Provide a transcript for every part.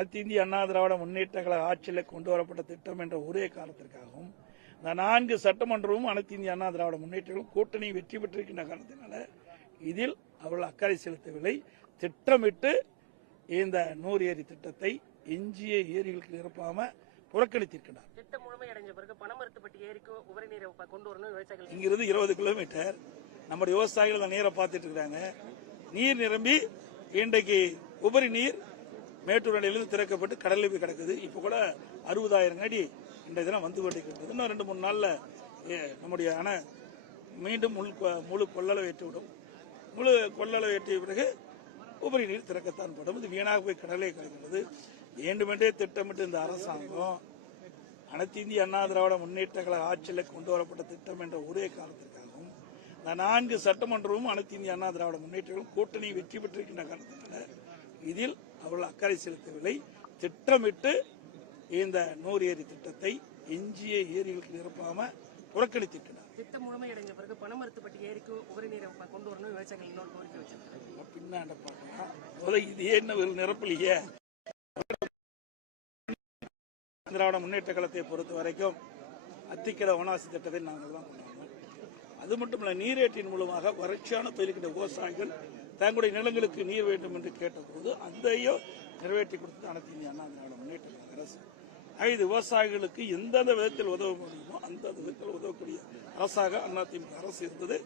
அனைத்து இந்திய அண்ணா திராவிட முன்னேற்ற கழக ஆட்சியில் கொண்டு வரப்பட்ட திட்டம் என்ற ஒரே காரணத்திற்காகவும் இந்த 4 சட்டமன்றமும் அனைத்து இந்திய அண்ணா திராவிட முன்னேற்றங்களும் கூட்டணி வெற்றி பெற்றிருக்கின்ற காரணத்தினால இதில் அவர்கள் அக்கறை செலுத்தவில்லை. திட்டமிட்டு இந்த 100 ஏரி திட்டத்தை எஞ்சிய ஏரிகளுக்கு நிரப்பாம புறக்கணித்திருக்கிறார். திட்டம் முழுமையடைஞ்ச பிறகு பணமருத்துப்பட்டி ஏரிக்கு உபரி நீரை கொண்டு வரணும் விவசாயிகள். இங்கிருந்து 20 கிலோமீட்டர் நம்முடைய விவசாயிகள் அந்த நீரை பார்த்துட்டு இருக்காங்க. நீர் நிரம்பி இன்றைக்கு உபரி நீர் மேட்டூர் அணையிலிருந்து திறக்கப்பட்டு கடலில் போய் கிடக்குது. இப்ப கூட 60,000 அடி இன்றைய தினம் வந்து கொண்டிருக்கிறது. இன்னும் 2-3 நாள்ல நம்முடைய அணை மீண்டும் முழு கொள்ளளவு ஏற்றிவிடும். முழு கொள்ளளவு ஏற்றிய பிறகு உபரி நீர் திறக்கத்தான் படும். இது வீணாக போய் கடலே கிடைக்கிறது. வேண்டுமென்றே திட்டமிட்டு இந்த அரசாங்கம் அனைத்து இந்திய அண்ணா திராவிட முன்னேற்ற கழக ஆட்சியில் கொண்டு வரப்பட்ட திட்டம் என்ற ஒரே காரணத்திற்காகவும் இந்த 4 சட்டமன்றமும் அனைத்து இந்திய அண்ணா திராவிட முன்னேற்றங்களும் கூட்டணி வெற்றி பெற்றிருக்கின்ற காரணத்தினால இதில் அவர்கள் அக்கறை செலுத்தவில்லை. திட்டமிட்டு இந்த 100 ஏரி திட்டத்தை எஞ்சிய ஏரிகளுக்கு நிரப்பாம புறக்கணித்திருக்கிறார். திட்டம் முழுமையடைந்த பிறகு பணமருத்துப்பட்டி ஏரிக்கு உபரி நீரை கொண்டு வரணும் விவசாயிகள் இன்னொரு கோரிக்கை வச்சிருக்காங்க. பின்னாண்ட பார்க்கலாம். இது என்ன நிரப்பலையே. திராவிட முன்னேற்ற கழகத்தை பொறுத்த வரைக்கும் அத்திக்கட வனாசி திட்டத்தை நாங்கள் தான் கொண்டாடுறோம். அது மட்டுமல்ல, நீரேற்றின் மூலமாக வறட்சியான தொழில்கின்ற விவசாயிகள் தங்களுடைய நிலங்களுக்கு நீர் வேண்டும் என்று கேட்டபோது அதையும் நிறைவேற்றி கொடுத்தது அனைத்து இந்திய அண்ணா திராவிட முன்னேற்ற கழக அரசு. இது விவசாயிகளுக்கு எந்தெந்த விதத்தில் உதவ முடியுமோ அந்த விதத்தில் உதவக்கூடிய அரசாக அதிமுக அரசு இருந்தது.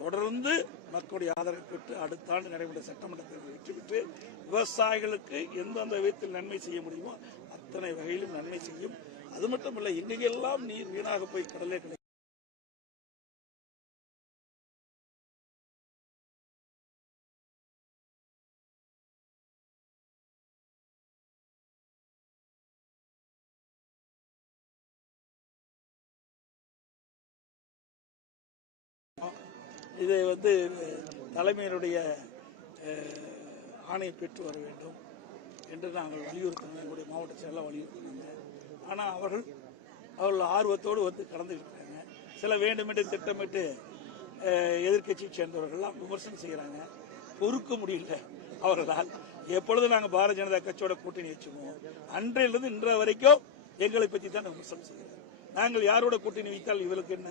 தொடர்ந்து மக்களுடைய ஆதரவை பெற்று அடுத்த ஆண்டு நடைபெற்ற சட்டமன்ற தேர்தலில் வெற்றி பெற்று விவசாயிகளுக்கு எந்தெந்த விதத்தில் நன்மை செய்ய முடியுமோ அத்தனை வகையிலும் நன்மை செய்யும். அது மட்டுமல்ல, எங்கெல்லாம் நீர் வீணாக போய் கடலே கிடைக்கும் இதை தலைமையினுடைய ஆணையை பெற்று வர வேண்டும் என்று நாங்கள் வலியுறுத்தினோம். எங்களுடைய மாவட்ட செயலாளர் வலியுறுத்தினாங்க. ஆனால் அவர்கள் ஆர்வத்தோடு கலந்துக்கிட்டாங்க. சில வேண்டுமென்று திட்டமிட்டு எதிர்கட்சியை சேர்ந்தவர்கள்லாம் விமர்சனம் செய்கிறாங்க. பொறுக்க முடியல அவர்களால். எப்பொழுது நாங்கள் பாரதிய ஜனதா கட்சியோட கூட்டணி வச்சுவோம், அன்றையிலிருந்து இன்ற வரைக்கும் எங்களை பற்றி தான் விமர்சனம் செய்கிறாங்க. நாங்கள் யாரோட கூட்டணி வைத்தால் இவருக்கு என்ன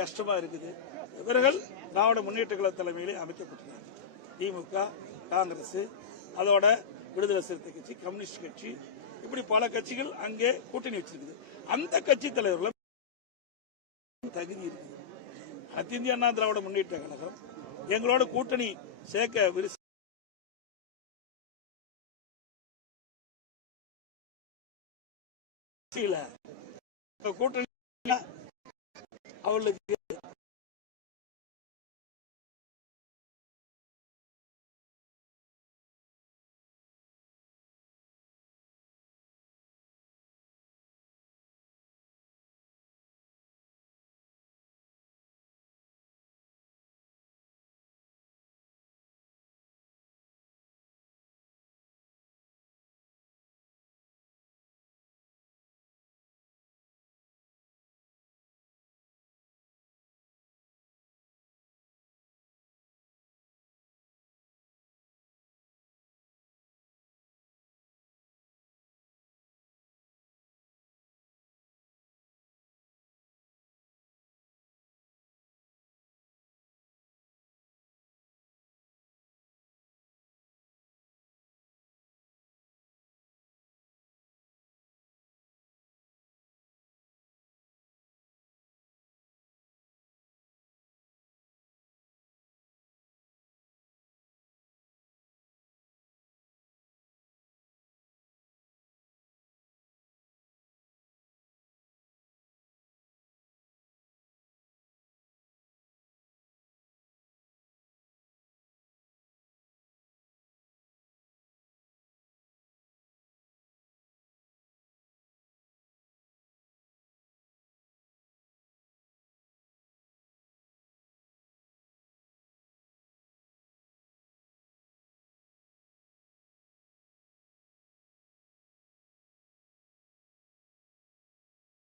கஷ்டமா இருக்குது. இவர்கள் திராவிட முன்னேற்ற கழக தலைமையிலே அமைக்கப்பட்டுள்ளார். திமுக, காங்கிரஸ், அதோட விடுதலை சிறுத்தை கட்சி, கம்யூனிஸ்ட் கட்சி, இப்படி பல கட்சிகள் அங்கே கூட்டணி வச்சிருக்குது. அந்த கட்சி தலைவர்கள் தகுதி இருக்குது. அனைத்து இந்திய அண்ணா திராவிட முன்னேற்ற கழகம் எங்களோட கூட்டணி சேர்க்க கூட்டணி அவர்களுக்கு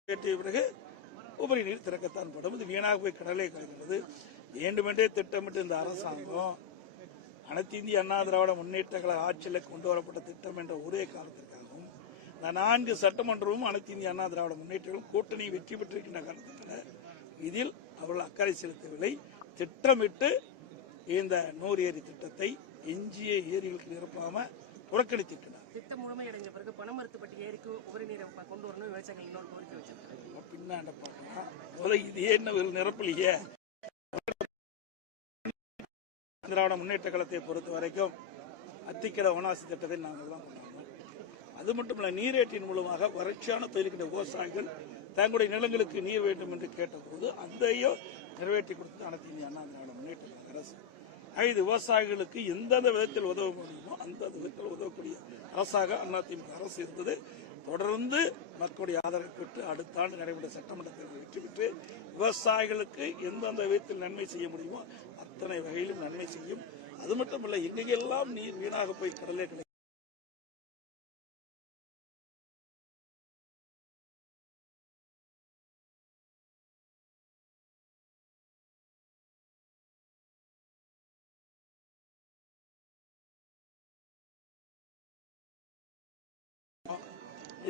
ஏற்றிய பிறகு உபரி நீர் திறக்கத்தான் படும். இது வீணாக போய் கடலே கலக்கிறது. வேண்டுமென்றே திட்டமிட்டு இந்த அரசாங்கம் அனைத்து இந்திய அண்ணா திராவிட முன்னேற்ற கழக ஆட்சியில் கொண்டு வரப்பட்ட திட்டம் என்ற ஒரே காரணத்திற்காகவும் இந்த 4 சட்டமன்றமும் அனைத்து இந்திய அண்ணா திராவிட முன்னேற்றங்களும் கூட்டணி வெற்றி பெற்றிருக்கின்ற காரணத்தினால் இதில் அவர்கள் அக்கறை செலுத்தவில்லை. திட்டமிட்டு இந்த 100 ஏரி திட்டத்தை எஞ்சிய ஏரிகளுக்கு நிரப்பாம புறக்கணித்திருக்கிறார். திட்டம் முழுமையடைஞ்ச பிறகு பணமரத்துப்பட்டி ஏரிக்கு உபரி நீரை கொண்டு வரணும் விவசாயிகள் இன்னொரு கோரிக்கை வச்சிருக்காங்க. பின்னாண்ட பார்க்கலாம். இது என்ன நிரப்பலையே. திராவிட முன்னேற்ற கழகத்தை பொறுத்த வரைக்கும் அத்திக்கட வனாசி திட்டத்தை நாங்கள் தான் கொண்டாடுறோம். அது மட்டுமல்ல, நீரேற்றின் மூலமாக வறட்சியான பயிர்கின்ற விவசாயிகள் தங்களுடைய நிலங்களுக்கு நீர் வேண்டும் என்று கேட்டபோது அதையும் நிறைவேற்றி கொடுத்தது அனைத்து இந்திய அண்ணா திராவிட முன்னேற்ற கழக அரசு. இது விவசாயிகளுக்கு எந்தெந்த விதத்தில் உதவ முடியுமோ அந்த விதத்தில் உதவக்கூடிய அரசாக அதிமுக அரசு இருந்தது. தொடர்ந்து மக்களுடைய ஆதரவை பெற்று அடுத்த ஆண்டு நடைபெற்ற சட்டமன்ற தேர்தலில் வெற்றி பெற்று விவசாயிகளுக்கு எந்தெந்த விதத்தில் நன்மை செய்ய முடியுமோ அத்தனை வகையிலும் நன்மை செய்யும். அது மட்டுமல்ல, எங்கெல்லாம் நீர் வீணாக போய் கடலே கிடைக்கும்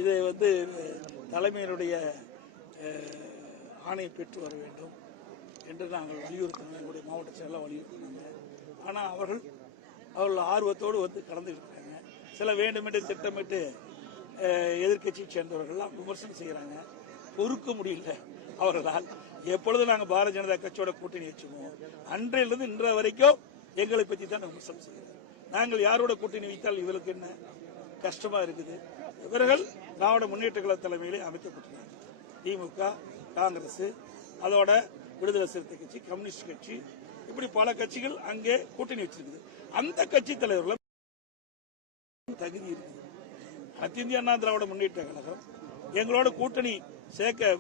இதை தலைமையினுடைய ஆணை பெற்று வர வேண்டும் என்று நாங்கள் வலியுறுத்தினோம். எங்களுடைய மாவட்ட செயலாளர் வலியுறுத்தினாங்க. ஆனால் அவர்கள் ஆர்வத்தோடு கடந்து இருக்கிறாங்க. சில வேண்டுமென்று திட்டமிட்டு எதிர்கட்சியை சேர்ந்தவர்கள்லாம் விமர்சனம் செய்கிறாங்க. பொறுக்க முடியல அவர்களால். எப்பொழுது நாங்கள் பாரதிய ஜனதா கட்சியோட கூட்டணி வச்சுக்குவோம், அன்றையிலிருந்து இன்ற வரைக்கும் எங்களை பற்றி தான் விமர்சனம் செய்கிறார். நாங்கள் யாரோட கூட்டணி வைத்தால் இவர்களுக்கு என்ன கஷ்டமா இருக்குது. இவர்கள் திராவிட முன்னேற்ற கழக தலைமையிலே அமைக்கப்பட்டுள்ளார். திமுக, காங்கிரஸ், அதோட விடுதலை சிறுத்தை கட்சி, கம்யூனிஸ்ட் கட்சி, இப்படி பல கட்சிகள் அங்கே கூட்டணி வச்சிருக்குது. அந்த கட்சி தலைவர்கள் தகுதி இருக்குது. அனைத்து இந்திய அண்ணா திராவிட முன்னேற்ற கழகம் எங்களோட கூட்டணி சேர்க்க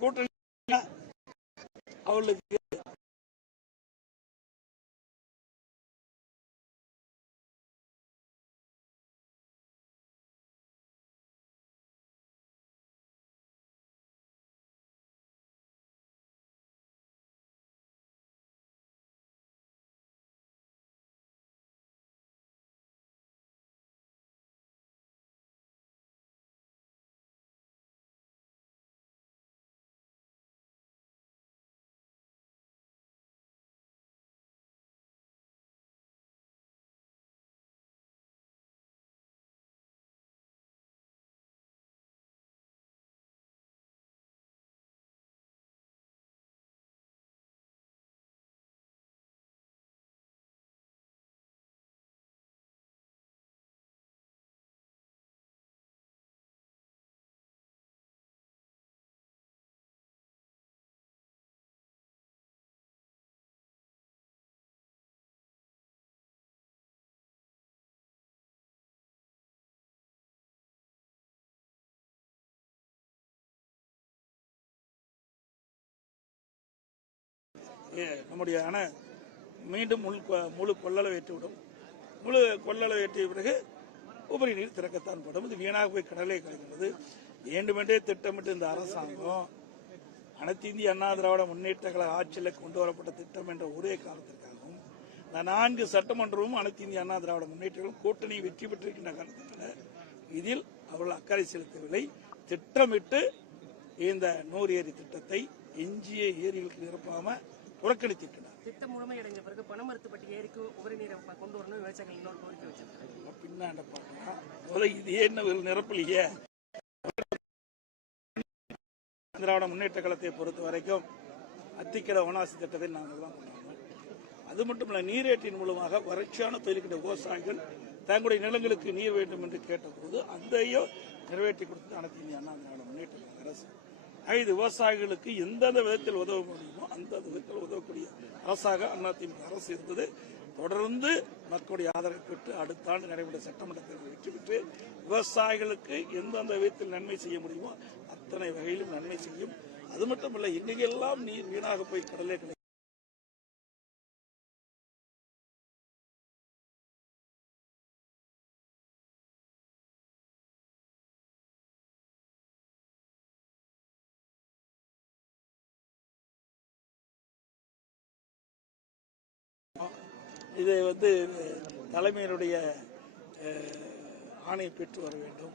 கூட்டணி அவர்களுக்கு நம்முடைய அணை மீண்டும் முழு கொள்ளளவு ஏற்றிவிடும். முழு கொள்ளளவு ஏற்றிய பிறகு உபரி நீர் திறக்கத்தான் படும். இது வீணாக போய் கடலை கலக்கிறது. வேண்டுமென்றே திட்டமிட்டு இந்த அரசாங்கம் அனைத்து இந்திய அண்ணா திராவிட முன்னேற்ற கழக ஆட்சியில் கொண்டு வரப்பட்ட திட்டம் என்ற ஒரே காரணத்திற்காகவும் இந்த 4 சட்டமன்றமும் அனைத்து இந்திய அண்ணா திராவிட முன்னேற்றங்களும் கூட்டணி வெற்றி பெற்றிருக்கின்ற காரணத்தினால் இதில் அவர்கள் அக்கறை செலுத்தவில்லை. திட்டமிட்டு இந்த 100 ஏரி திட்டத்தை எஞ்சிய ஏரிகளுக்கு நிரப்பாம புறக்கணித்திருக்கிறார். திட்டம் முழுமையடைஞ்ச பிறகு பணமரத்துப்பட்டி ஏரிக்கு உபரி நீரை கொண்டு வரணும் விவசாயிகள் இன்னொரு கோரிக்கை வச்சிருக்காங்க. பின்னாண்ட பார்க்கலாம். இது என்ன நிரப்பலையே. திராவிட முன்னேற்ற கழகத்தை பொறுத்த வரைக்கும் அத்திக்கட வனாசி திட்டத்தை நாங்கள் தான் கொண்டாடுறோம். அது மட்டுமல்ல, நீரேற்றின் மூலமாக வறட்சியான பயிர்கின்ற விவசாயிகள் தங்களுடைய நிலங்களுக்கு நீர் வேண்டும் என்று கேட்டபோது அதையும் நிறைவேற்றி கொடுத்தது அனைத்து இந்திய அண்ணா திராவிட முன்னேற்ற கழக அரசு. இது விவசாயிகளுக்கு எந்தெந்த விதத்தில் உதவ முடியுமோ அந்த விதத்தில் உதவக்கூடிய அரசாக அதிமுக அரசு இருந்தது. தொடர்ந்து மக்களுடைய ஆதரவை பெற்று அடுத்த ஆண்டு நடைபெற்ற சட்டமன்ற தேர்தலில் வெற்றி பெற்று விவசாயிகளுக்கு எந்தெந்த விதத்தில் நன்மை செய்ய முடியுமோ அத்தனை வகையிலும் நன்மை செய்யும். அது மட்டுமல்ல, எங்கெல்லாம் நீர் வீணாக போய் கடலே கிடைக்கும் இதை தலைமையினுடைய ஆணையை பெற்று வர வேண்டும்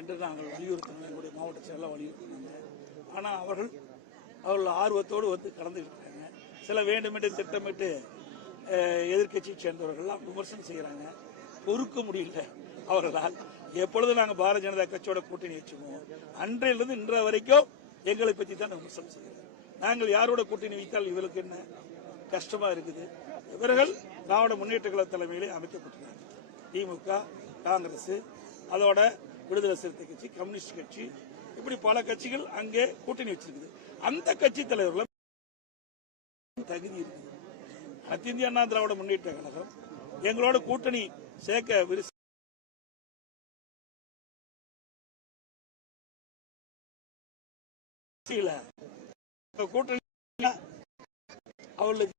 என்று நாங்கள் வலியுறுத்தினோம். எங்களுடைய மாவட்ட செயலாளர் வலியுறுத்தினாங்க. ஆனால் அவர்கள் ஆர்வத்தோடு கலந்துக்கிட்டாங்க. சில வேண்டுமென்று திட்டமிட்டு எதிர்கட்சியை சேர்ந்தவர்கள்லாம் விமர்சனம் செய்கிறாங்க. பொறுக்க முடியல அவர்களால். எப்பொழுது நாங்கள் பாரதிய ஜனதா கட்சியோட கூட்டணி வச்சுவோம், அன்றையிலிருந்து இன்ற வரைக்கும் எங்களை பற்றி தான் விமர்சனம் செய்கிறாங்க. நாங்கள் யாரோட கூட்டணி வைத்தால் இவர்களுக்கு என்ன கஷ்டமா இருக்குது. இவர்கள் திராவிட முன்னேற்ற கழக தலைமையிலே அமைக்கப்பட்டுள்ளார். திமுக, காங்கிரஸ், அதோட விடுதலை சிறுத்தை கட்சி, கம்யூனிஸ்ட் கட்சி, இப்படி பல கட்சிகள் அங்கே கூட்டணி வச்சிருக்குது. அந்த கட்சி தலைவர்கள் தகுதி இருக்குது. அனைத்து இந்திய அண்ணா திராவிட முன்னேற்ற கழகம் எங்களோட கூட்டணி சேர்க்க கூட்டணி அவர்களுக்கு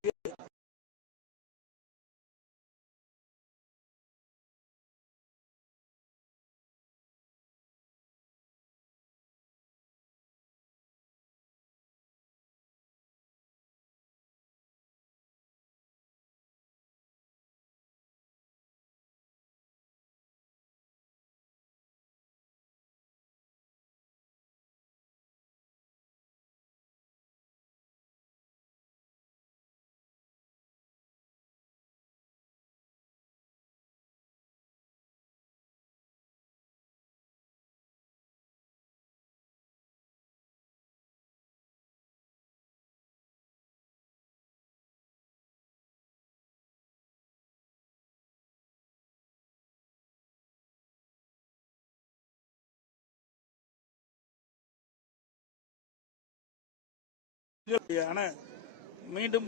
மீண்டும்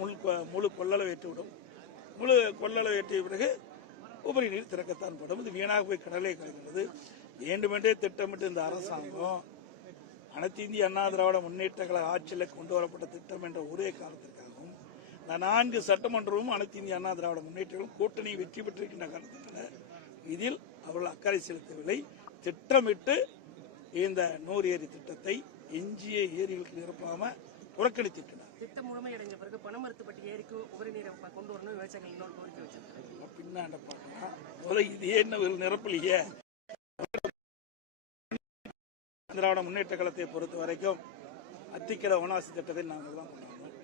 முழு கொள்ளளவு ஏற்றிவிடும். முழு கொள்ளளவு ஏற்றிய பிறகு உபரி நீர் திறக்கத்தான் படும். இது வீணாக போய் கடலே கலக்கிறது. வேண்டுமென்றே திட்டமிட்டு இந்த அரசாங்கம் அனைத்து இந்திய அண்ணா திராவிட முன்னேற்ற கழக ஆட்சியில் கொண்டு வரப்பட்ட திட்டம் என்ற ஒரே காரணத்திற்காகவும் இந்த 4 சட்டமன்றமும் அனைத்து இந்திய அண்ணா திராவிட முன்னேற்ற கூட்டணி வெற்றி பெற்றிருக்கின்ற காரணத்தினால் இதில் அவர்கள் அக்கறை செலுத்தவில்லை. திட்டமிட்டு இந்த 100 ஏரி திட்டத்தை எஞ்சிய ஏரிகளுக்கு நிரப்பாம புறக்கணித்திருக்கிறார். திட்டம் முழுமையடைந்த பிறகு பணமரத்துப்பட்டி ஏரிக்கு உபரி நீரை கொண்டு வரணும் விவசாயிகள் இன்னொரு கோரிக்கை வச்சிருக்காங்க. பின்னாண்ட பார்க்கலாம். இது என்ன நிரப்பலையே. திராவிட முன்னேற்ற கழகத்தை பொறுத்த வரைக்கும் அத்திக்கட வனாசி திட்டத்தை நாங்கள் தான் கொண்டாடுறோம்.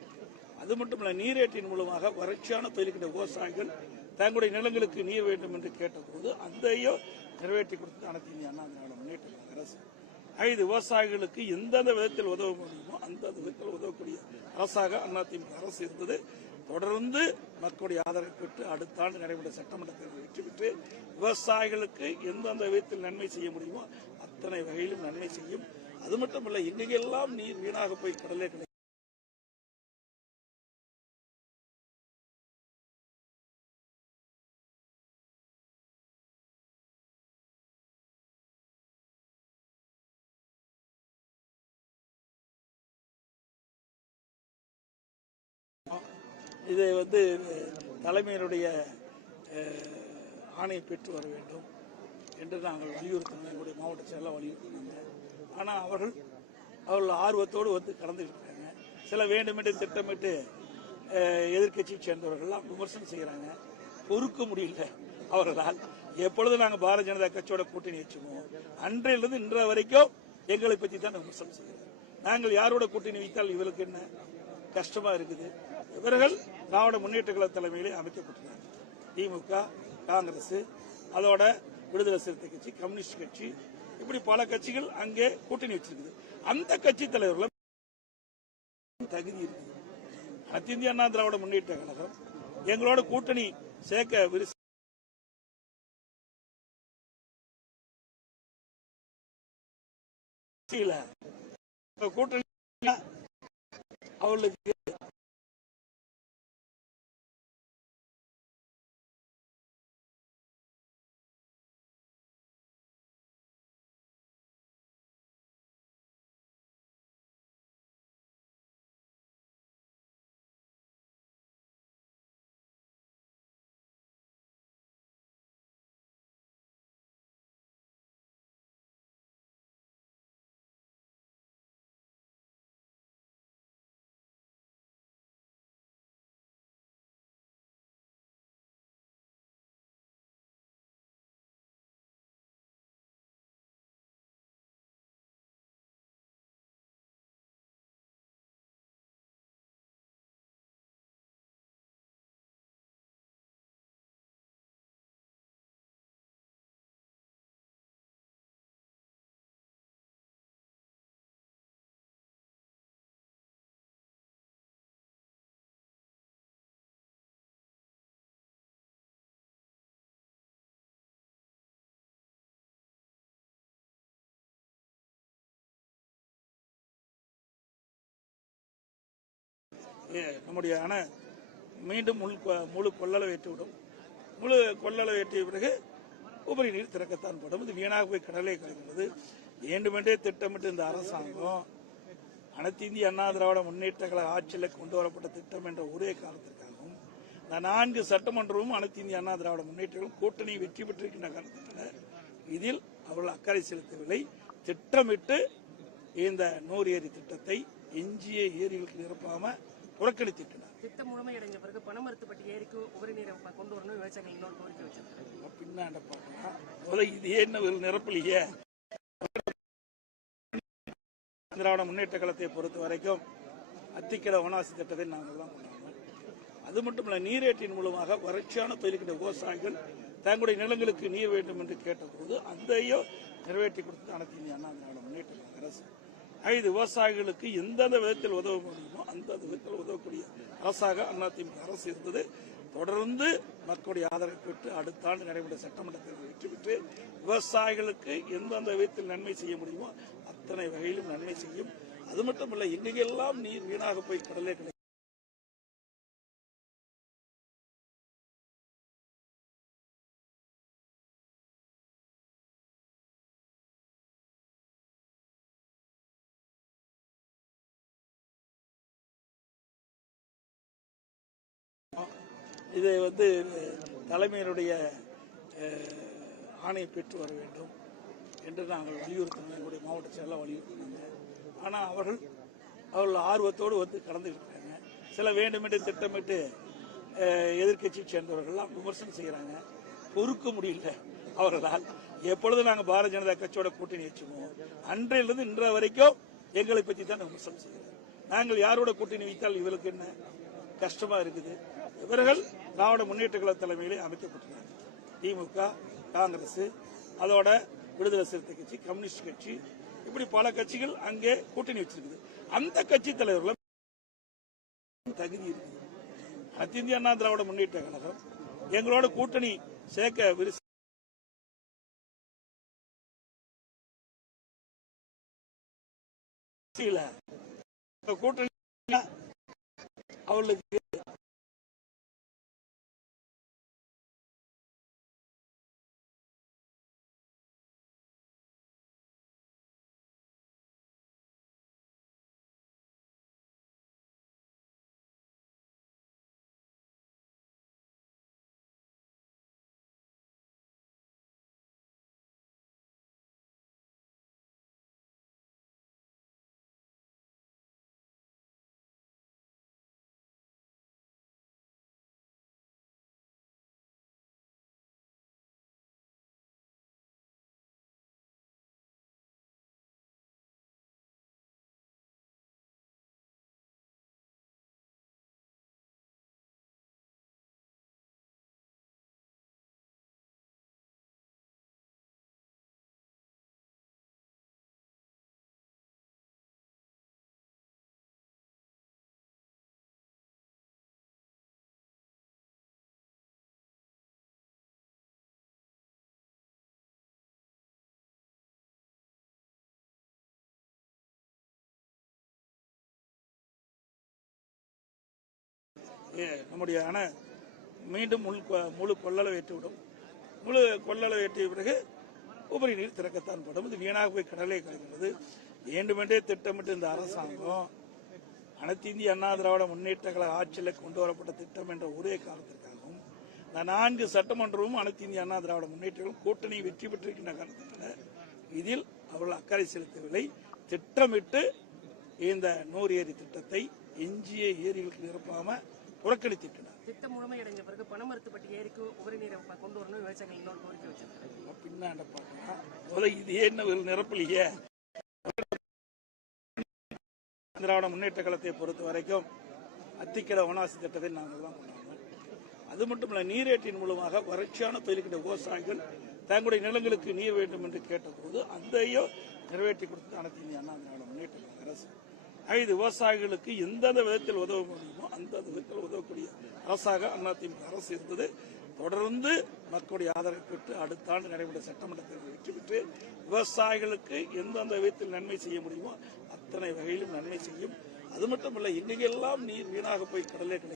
அது மட்டும் இல்ல, நீரேற்றின் மூலமாக வறட்சியான தொழில்கின்ற விவசாயிகள் தங்களுடைய நிலங்களுக்கு நீர் வேண்டும் என்று கேட்டபோது அதையும் நிறைவேற்றி கொடுத்து அனைத்து இந்திய அண்ணா திராவிட முன்னேற்ற கழக அரசு இது விவசாயிகளுக்கு எந்தெந்த விதத்தில் உதவ முடியுமோ அந்த விதத்தில் உதவக்கூடிய அரசாக அதிமுக அரசு இருந்தது. தொடர்ந்து மக்களுடைய ஆதரவை பெற்று அடுத்த ஆண்டு நடைபெற்ற சட்டமன்ற தேர்தலில் வெற்றி பெற்று விவசாயிகளுக்கு எந்தெந்த விதத்தில் நன்மை செய்ய முடியுமோ அத்தனை வகையிலும் நன்மை செய்யும். அது மட்டுமல்ல, எங்கெல்லாம் நீர் வீணாக போய் கடலே கிடைக்கும் இதை தலைமையினுடைய ஆணையை பெற்று வர வேண்டும் என்று நாங்கள் வலியுறுத்தினோம். எங்களுடைய மாவட்ட செயலாளர் வலியுறுத்தினாங்க. ஆனால் அவர்கள் ஆர்வத்தோடு கலந்துக்கிட்டாங்க. சில வேண்டுமென்று திட்டமிட்டு எதிர்கட்சியை சேர்ந்தவர்கள்லாம் விமர்சனம் செய்கிறாங்க. பொறுக்க முடியல அவர்களால். எப்பொழுது நாங்கள் பாரதிய ஜனதா கட்சியோட கூட்டணி வச்சுவோம், அன்றையிலிருந்து இன்ற வரைக்கும் எங்களை பற்றி தான் விமர்சனம் செய்கிறாங்க. நாங்கள் யாரோட கூட்டணி வைத்தால் இவர்களுக்கு என்ன கஷ்டமா இருக்குது. இவர்கள் திராவிட முன்னேற்ற கழக தலைமையிலே அமைக்கப்பட்டுள்ளார். திமுக, காங்கிரஸ், அதோட விடுதலை சிறுத்தை கட்சி, கம்யூனிஸ்ட் கட்சி, இப்படி பல கட்சிகள் அங்கே கூட்டணி வச்சிருக்குது. அந்த கட்சி தலைவர்கள் தகுதி இருக்குது. அனைத்து இந்திய அண்ணா திராவிட முன்னேற்ற கழகம் எங்களோட கூட்டணி சேர்க்க கூட்டணி அவர்களுக்கு நம்முடைய அணை மீண்டும் முழு கொள்ளளவு ஏற்றிவிடும். முழு கொள்ளளவு ஏற்றிய பிறகு உபரி நீர் திறக்கத்தான் படும். இது வீணாக போய் கடலை கலக்கிறது. வேண்டுமென்றே திட்டமிட்டு இந்த அரசாங்கம் அனைத்து இந்திய அண்ணா திராவிட முன்னேற்ற கழக ஆட்சியில் கொண்டு வரப்பட்ட திட்டம் என்ற ஒரே காரணத்திற்காகவும் இந்த 4 சட்டமன்றமும் அனைத்து இந்திய அண்ணா திராவிட முன்னேற்ற கூட்டணி வெற்றி பெற்றிருக்கின்ற காரணத்தினால் இதில் அவர்கள் அக்கறை செலுத்தவில்லை. திட்டமிட்டு இந்த 100 ஏரி திட்டத்தை எஞ்சிய ஏரிகளுக்கு நிரப்பாம புறக்கணித்திட்டனர். திட்டம் முழுமையடைந்த பிறகு பணமரத்துப்பட்டி ஏரிக்கு உபரி நீரை கொண்டு வரணும் விவசாயிகள் இன்னொரு கோரிக்கை வச்சிருக்காங்க. பின்னாண்ட பார்க்கலாம். இது என்ன நிரப்பலையே. திராவிட முன்னேற்ற கழகத்தை பொறுத்த வரைக்கும் அத்திக்கட வனாசி திட்டத்தை நாங்கள் தான் கொண்டாடுவோம். அது மட்டுமல்ல, நீரேற்றின் மூலமாக வறட்சியான பயிர்கின்ற விவசாயிகள் தங்களுடைய நிலங்களுக்கு நீர் வேண்டும் என்று கேட்டபோது அதையோ நிறைவேற்றி கொடுத்தது அனைத்து இந்திய அண்ணா திராவிட முன்னேற்ற கழக அரசு. இது விவசாயிகளுக்கு எந்தெந்த விதத்தில் உதவ முடியுமோ அந்த விதத்தில் உதவக்கூடிய அரசாக அதிமுக அரசு இருந்தது. தொடர்ந்து மக்களுடைய ஆதரவை பெற்று அடுத்த ஆண்டு நடைபெற்ற சட்டமன்ற தேர்தலில் வெற்றி பெற்று விவசாயிகளுக்கு எந்தெந்த விதத்தில் நன்மை செய்ய முடியுமோ அத்தனை வகையிலும் நன்மை செய்யும். அது மட்டுமல்ல, எங்கெல்லாம் நீர் வீணாக போய் கடலே கிடைக்கும் இதை தலைமையினுடைய ஆணையை பெற்று வர வேண்டும் என்று நாங்கள் வலியுறுத்தினோம். எங்களுடைய மாவட்ட செயலாளர் வலியுறுத்தினாங்க. ஆனால் அவர்கள் ஆர்வத்தோடு கலந்துக்கிட்டாங்க. சில வேண்டுமென்று திட்டமிட்டு எதிர்கட்சியை சேர்ந்தவர்கள்லாம் விமர்சனம் செய்கிறாங்க. பொறுக்க முடியல அவர்களால். எப்பொழுது நாங்கள் பாரதிய ஜனதா கட்சியோட கூட்டணி வச்சுமோ அன்றையிலிருந்து இன்ற வரைக்கும் எங்களை பற்றி தான் விமர்சனம் செய்கிறோம். நாங்கள் யாரோட கூட்டணி வைத்தால் இவர்களுக்கு என்ன கஷ்டமா இருக்குது. இவர்கள் திராவிட முன்னேற்ற கழக தலைமையிலே அமைக்கப்பட்டுள்ளாங்க. திமுக, காங்கிரஸ், அதோட விடுதலை சிறுத்தை கட்சி, கம்யூனிஸ்ட் கட்சி, இப்படி பல கட்சிகள் அங்கே கூட்டணி வச்சிருக்குது. அந்த கட்சி தலைவர்களும் தகுதி இருக்குது. அனைத்து இந்திய அண்ணா திராவிட முன்னேற்ற கழகம் எங்களோட கூட்டணி சேர்க்க கூட்டணி அவர்களுக்கு நம்முடைய அணை மீண்டும் முழு கொள்ளளவு ஏற்றிவிடும். முழு கொள்ளளவு ஏற்றிய பிறகு உபரி நீர் திறக்கத்தான் படும். இது வீணாக போய் கடலை கலக்கிறது. வேண்டுமென்றே திட்டமிட்டு இந்த அரசாங்கம் அனைத்து இந்திய அண்ணா திராவிட முன்னேற்ற கழக ஆட்சியில் கொண்டு வரப்பட்ட திட்டம் என்ற ஒரே காரணத்திற்காகவும் இந்த 4 சட்டமன்றமும் அனைத்து இந்திய அண்ணா திராவிட முன்னேற்ற கூட்டணி வெற்றி பெற்றிருக்கின்ற காரணத்தினால் இதில் அவர்கள் அக்கறை செலுத்தவில்லை. திட்டமிட்டு இந்த 100 ஏரி திட்டத்தை எஞ்சிய ஏரிகளுக்கு நிரப்பாம புறக்கணித்திட்டனர். திட்டம் முழுமையடைந்த பிறகு பணமரத்துப்பட்டி ஏரிக்கு உபரி நீரை கொண்டு வரணும் விவசாயிகள் இன்னொரு கோரிக்கை வச்சிருக்காங்க. பின்னாண்ட பார்க்கலாம். இது என்ன நிரப்பலையே. திராவிட முன்னேற்ற கழகத்தை பொறுத்த வரைக்கும் அத்திக்கட வனாசி திட்டத்தை நாங்கள் தான் கொண்டாடுவோம். அது மட்டுமல்ல, நீரேற்றின் மூலமாக வறட்சியான பயிர்கின்ற விவசாயிகள் தங்களுடைய நிலங்களுக்கு நீர் வேண்டும் என்று கேட்டபோது அதையோ நிறைவேற்றி கொடுத்தது அனைத்து இந்திய அண்ணா திராவிட முன்னேற்ற கழக அரசு. இது விவசாயிகளுக்கு எந்தெந்த விதத்தில் உதவ முடியுமோ அந்த விதத்தில் உதவக்கூடிய அரசாக அதிமுக அரசு இருந்தது. தொடர்ந்து மக்களுடைய ஆதரவை பெற்று அடுத்த ஆண்டு நடைபெற்ற சட்டமன்ற தேர்தலில் வெற்றி பெற்று விவசாயிகளுக்கு எந்தெந்த விதத்தில் நன்மை செய்ய முடியுமோ அத்தனை வகையிலும் நன்மை செய்யும். அது மட்டுமல்ல, எங்கெல்லாம் நீர் வீணாக போய் கடலே கிடைக்கும்.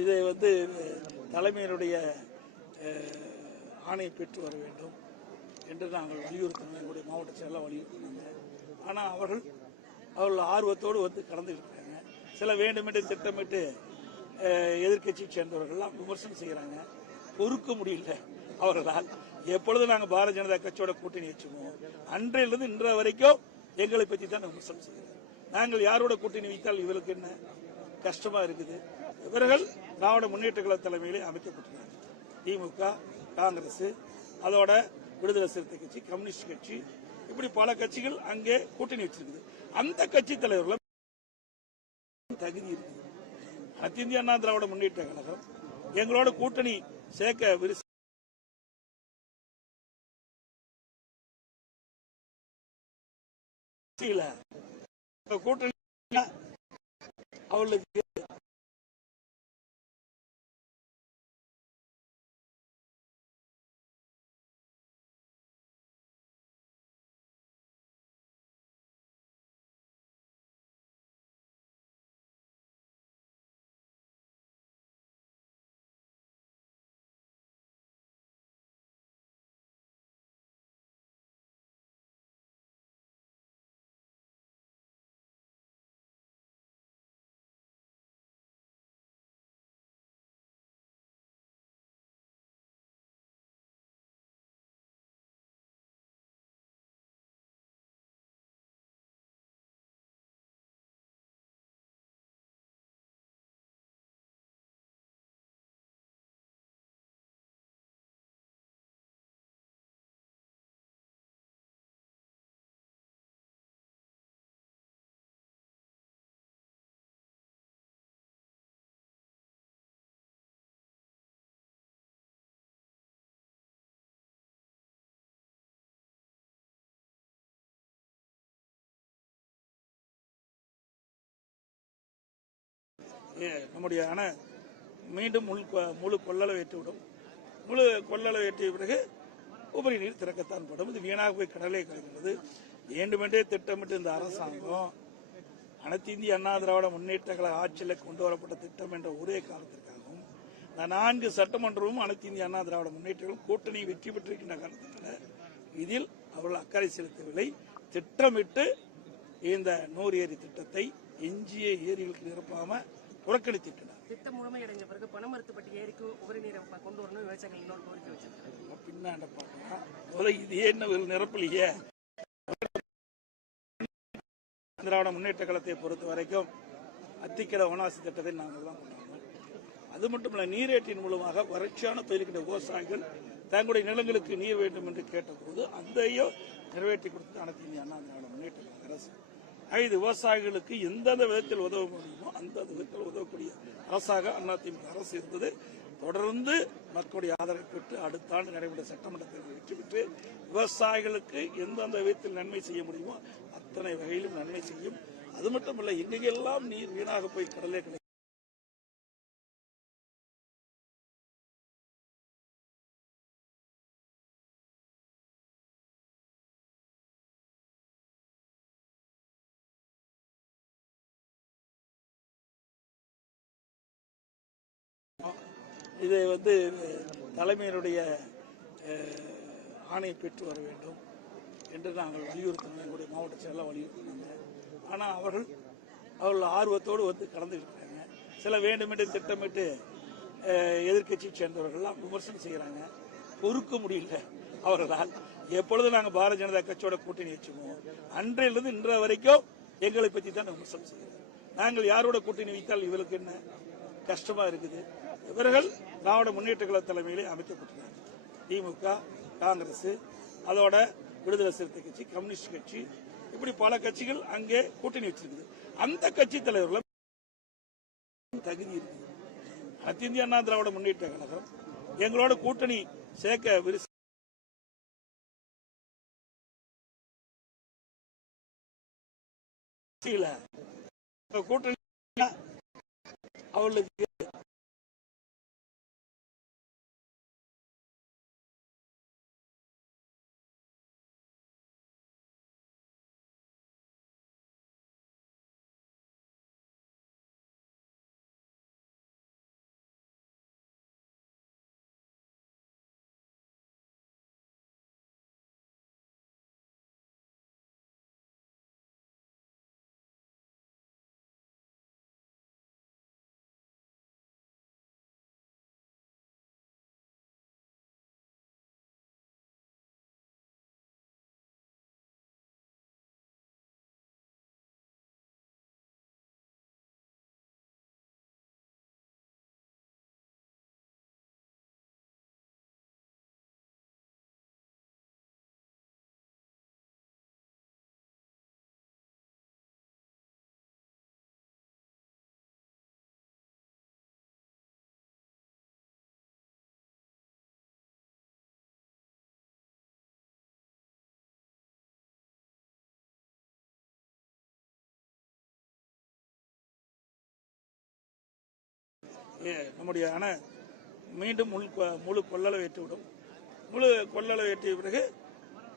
இதை தலைமையினுடைய ஆணை பெற்று வர வேண்டும் என்று நாங்கள் வலியுறுத்தினோம். எங்களுடைய மாவட்ட செயலாளர் வலியுறுத்தினாங்க. ஆனால் அவர்கள் ஆர்வத்தோடு கடந்து இருக்கிறாங்க. சில வேண்டுமென்று திட்டமிட்டு எதிர்கட்சியை சேர்ந்தவர்கள்லாம் விமர்சனம் செய்கிறாங்க. பொறுக்க முடியல அவர்களால். எப்பொழுது நாங்கள் பாரதிய ஜனதா கட்சியோட கூட்டணி வச்சுமோ அன்றையிலிருந்து இன்ற வரைக்கும் எங்களை பற்றி தான் விமர்சனம் செய்கிறாங்க. நாங்கள் யாரோட கூட்டணி வைத்தால் இவருக்கு என்ன கஷ்டமா இருக்குது. இவர்கள் திராவிட முன்னேற்ற கழக தலைமையிலே அமைக்கப்பட்டுள்ளார். திமுக, காங்கிரஸ், அதோட விடுதலை சிறுத்தை கட்சி, கம்யூனிஸ்ட் கட்சி, இப்படி பல கட்சிகள் அங்கே கூட்டணி வச்சிருக்குது. அந்த கட்சி தலைவர்கள் தகுதி இருக்குது. அனைத்து இந்திய அண்ணா திராவிட முன்னேற்ற கழகம் எங்களோட கூட்டணி சேர்க்க கூட்டணி அவர்களுக்கு நம்முடைய அணை மீண்டும் முழு கொள்ளளவு ஏற்றிவிடும். முழு கொள்ளளவு ஏற்றிய பிறகு உபரி நீர் திறக்கத்தான் படும். இது வீணாக போய் கடலே கலக்கிறது. வேண்டுமென்றே திட்டமிட்டு இந்த அரசாங்கம் அனைத்து இந்திய அண்ணா திராவிட முன்னேற்ற கழக ஆட்சியில் கொண்டு வரப்பட்ட திட்டம் என்ற ஒரே காரணத்திற்காகவும் இந்த 4 சட்டமன்றமும் அனைத்து இந்திய அண்ணா திராவிட முன்னேற்ற கூட்டணி வெற்றி பெற்றிருக்கின்ற காரணத்தினால் இதில் அவர்கள் அக்கறை செலுத்தவில்லை. திட்டமிட்டு இந்த 100 ஏரி திட்டத்தை எஞ்சிய ஏரிகளுக்கு நிரப்பாம புறக்கணித்திருக்கிறார். திட்டம் முழுமையடைந்த பிறகு பணமரத்துப்பட்டி ஏரிக்கு உபரி நீரை கொண்டு வரணும் விவசாயிகள் இன்னொரு கோரிக்கை வச்சிருக்காங்க. பின்னாண்ட பார்க்கலாம். இது என்ன நிரப்பலையே. திராவிட முன்னேற்ற கழகத்தை பொறுத்த வரைக்கும் அத்திக்கட வனாசி திட்டத்தை நாங்கள் தான் கொண்டாடணும். அது மட்டுமல்ல, நீரேற்றின் மூலமாக வறட்சியான பயிருக்கின்ற விவசாயிகள் தங்களுடைய நிலங்களுக்கு நீர் வேண்டும் என்று கேட்டபோது அதையும் நிறைவேற்றி கொடுத்தது அனைத்து இந்திய அண்ணா திராவிட முன்னேற்ற கழக அரசு. இது விவசாயிகளுக்கு எந்தெந்த விதத்தில் உதவ முடியுமோ அந்த விதத்தில் உதவக்கூடிய அரசாக அதிமுக அரசு இருந்தது. தொடர்ந்து மக்களுடைய ஆதரவை பெற்று அடுத்த ஆண்டு நடைபெற்ற சட்டமன்ற தேர்தலில் வெற்றி பெற்று விவசாயிகளுக்கு எந்தெந்த விதத்தில் நன்மை செய்ய முடியுமோ அத்தனை வகையிலும் நன்மை செய்யும். அது மட்டுமல்ல, எங்கெல்லாம் நீர் வீணாக போய் கடலே கிடைக்கும். இதை தலைமையினுடைய ஆணை பெற்று வர வேண்டும் என்று நாங்கள் வலியுறுத்தினோம். எங்களுடைய மாவட்ட செயலாளர் வலியுறுத்தினாங்க. ஆனால் அவர்கள் ஆர்வத்தோடு கடந்து இருக்கிறாங்க. சில வேண்டுமென்று திட்டமிட்டு எதிர்கட்சியை சேர்ந்தவர்கள்லாம் விமர்சனம் செய்கிறாங்க. பொறுக்க முடியல அவர்களால். எப்பொழுது நாங்கள் பாரதிய ஜனதா கட்சியோட கூட்டணி வச்சுமோ அன்றையிலிருந்து இன்ற வரைக்கும் எங்களை பற்றி தான் விமர்சனம் செய்கிறாங்க. நாங்கள் யாரோட கூட்டணி வைத்தால் இவருக்கு என்ன கஷ்டமா இருக்குது. இவர்கள் திராவிட முன்னேற்ற கழக தலைமையிலே அமைக்கப்பட்டுள்ளார். திமுக, காங்கிரஸ், அதோட விடுதலை சிறுத்தை கட்சி, கம்யூனிஸ்ட் கட்சி, இப்படி பல கட்சிகள் அங்கே கூட்டணி வச்சிருக்குது. அந்த கட்சி தலைவர்கள் தகுதி இருக்குது. அனைத்து இந்திய அண்ணா திராவிட முன்னேற்ற கழகம் எங்களோட கூட்டணி சேர்க்க கூட்டணி அவர்களுக்கு நம்முடைய அணை மீண்டும் முழு கொள்ளளவு ஏற்றிவிடும். முழு கொள்ளளவு ஏற்றிய பிறகு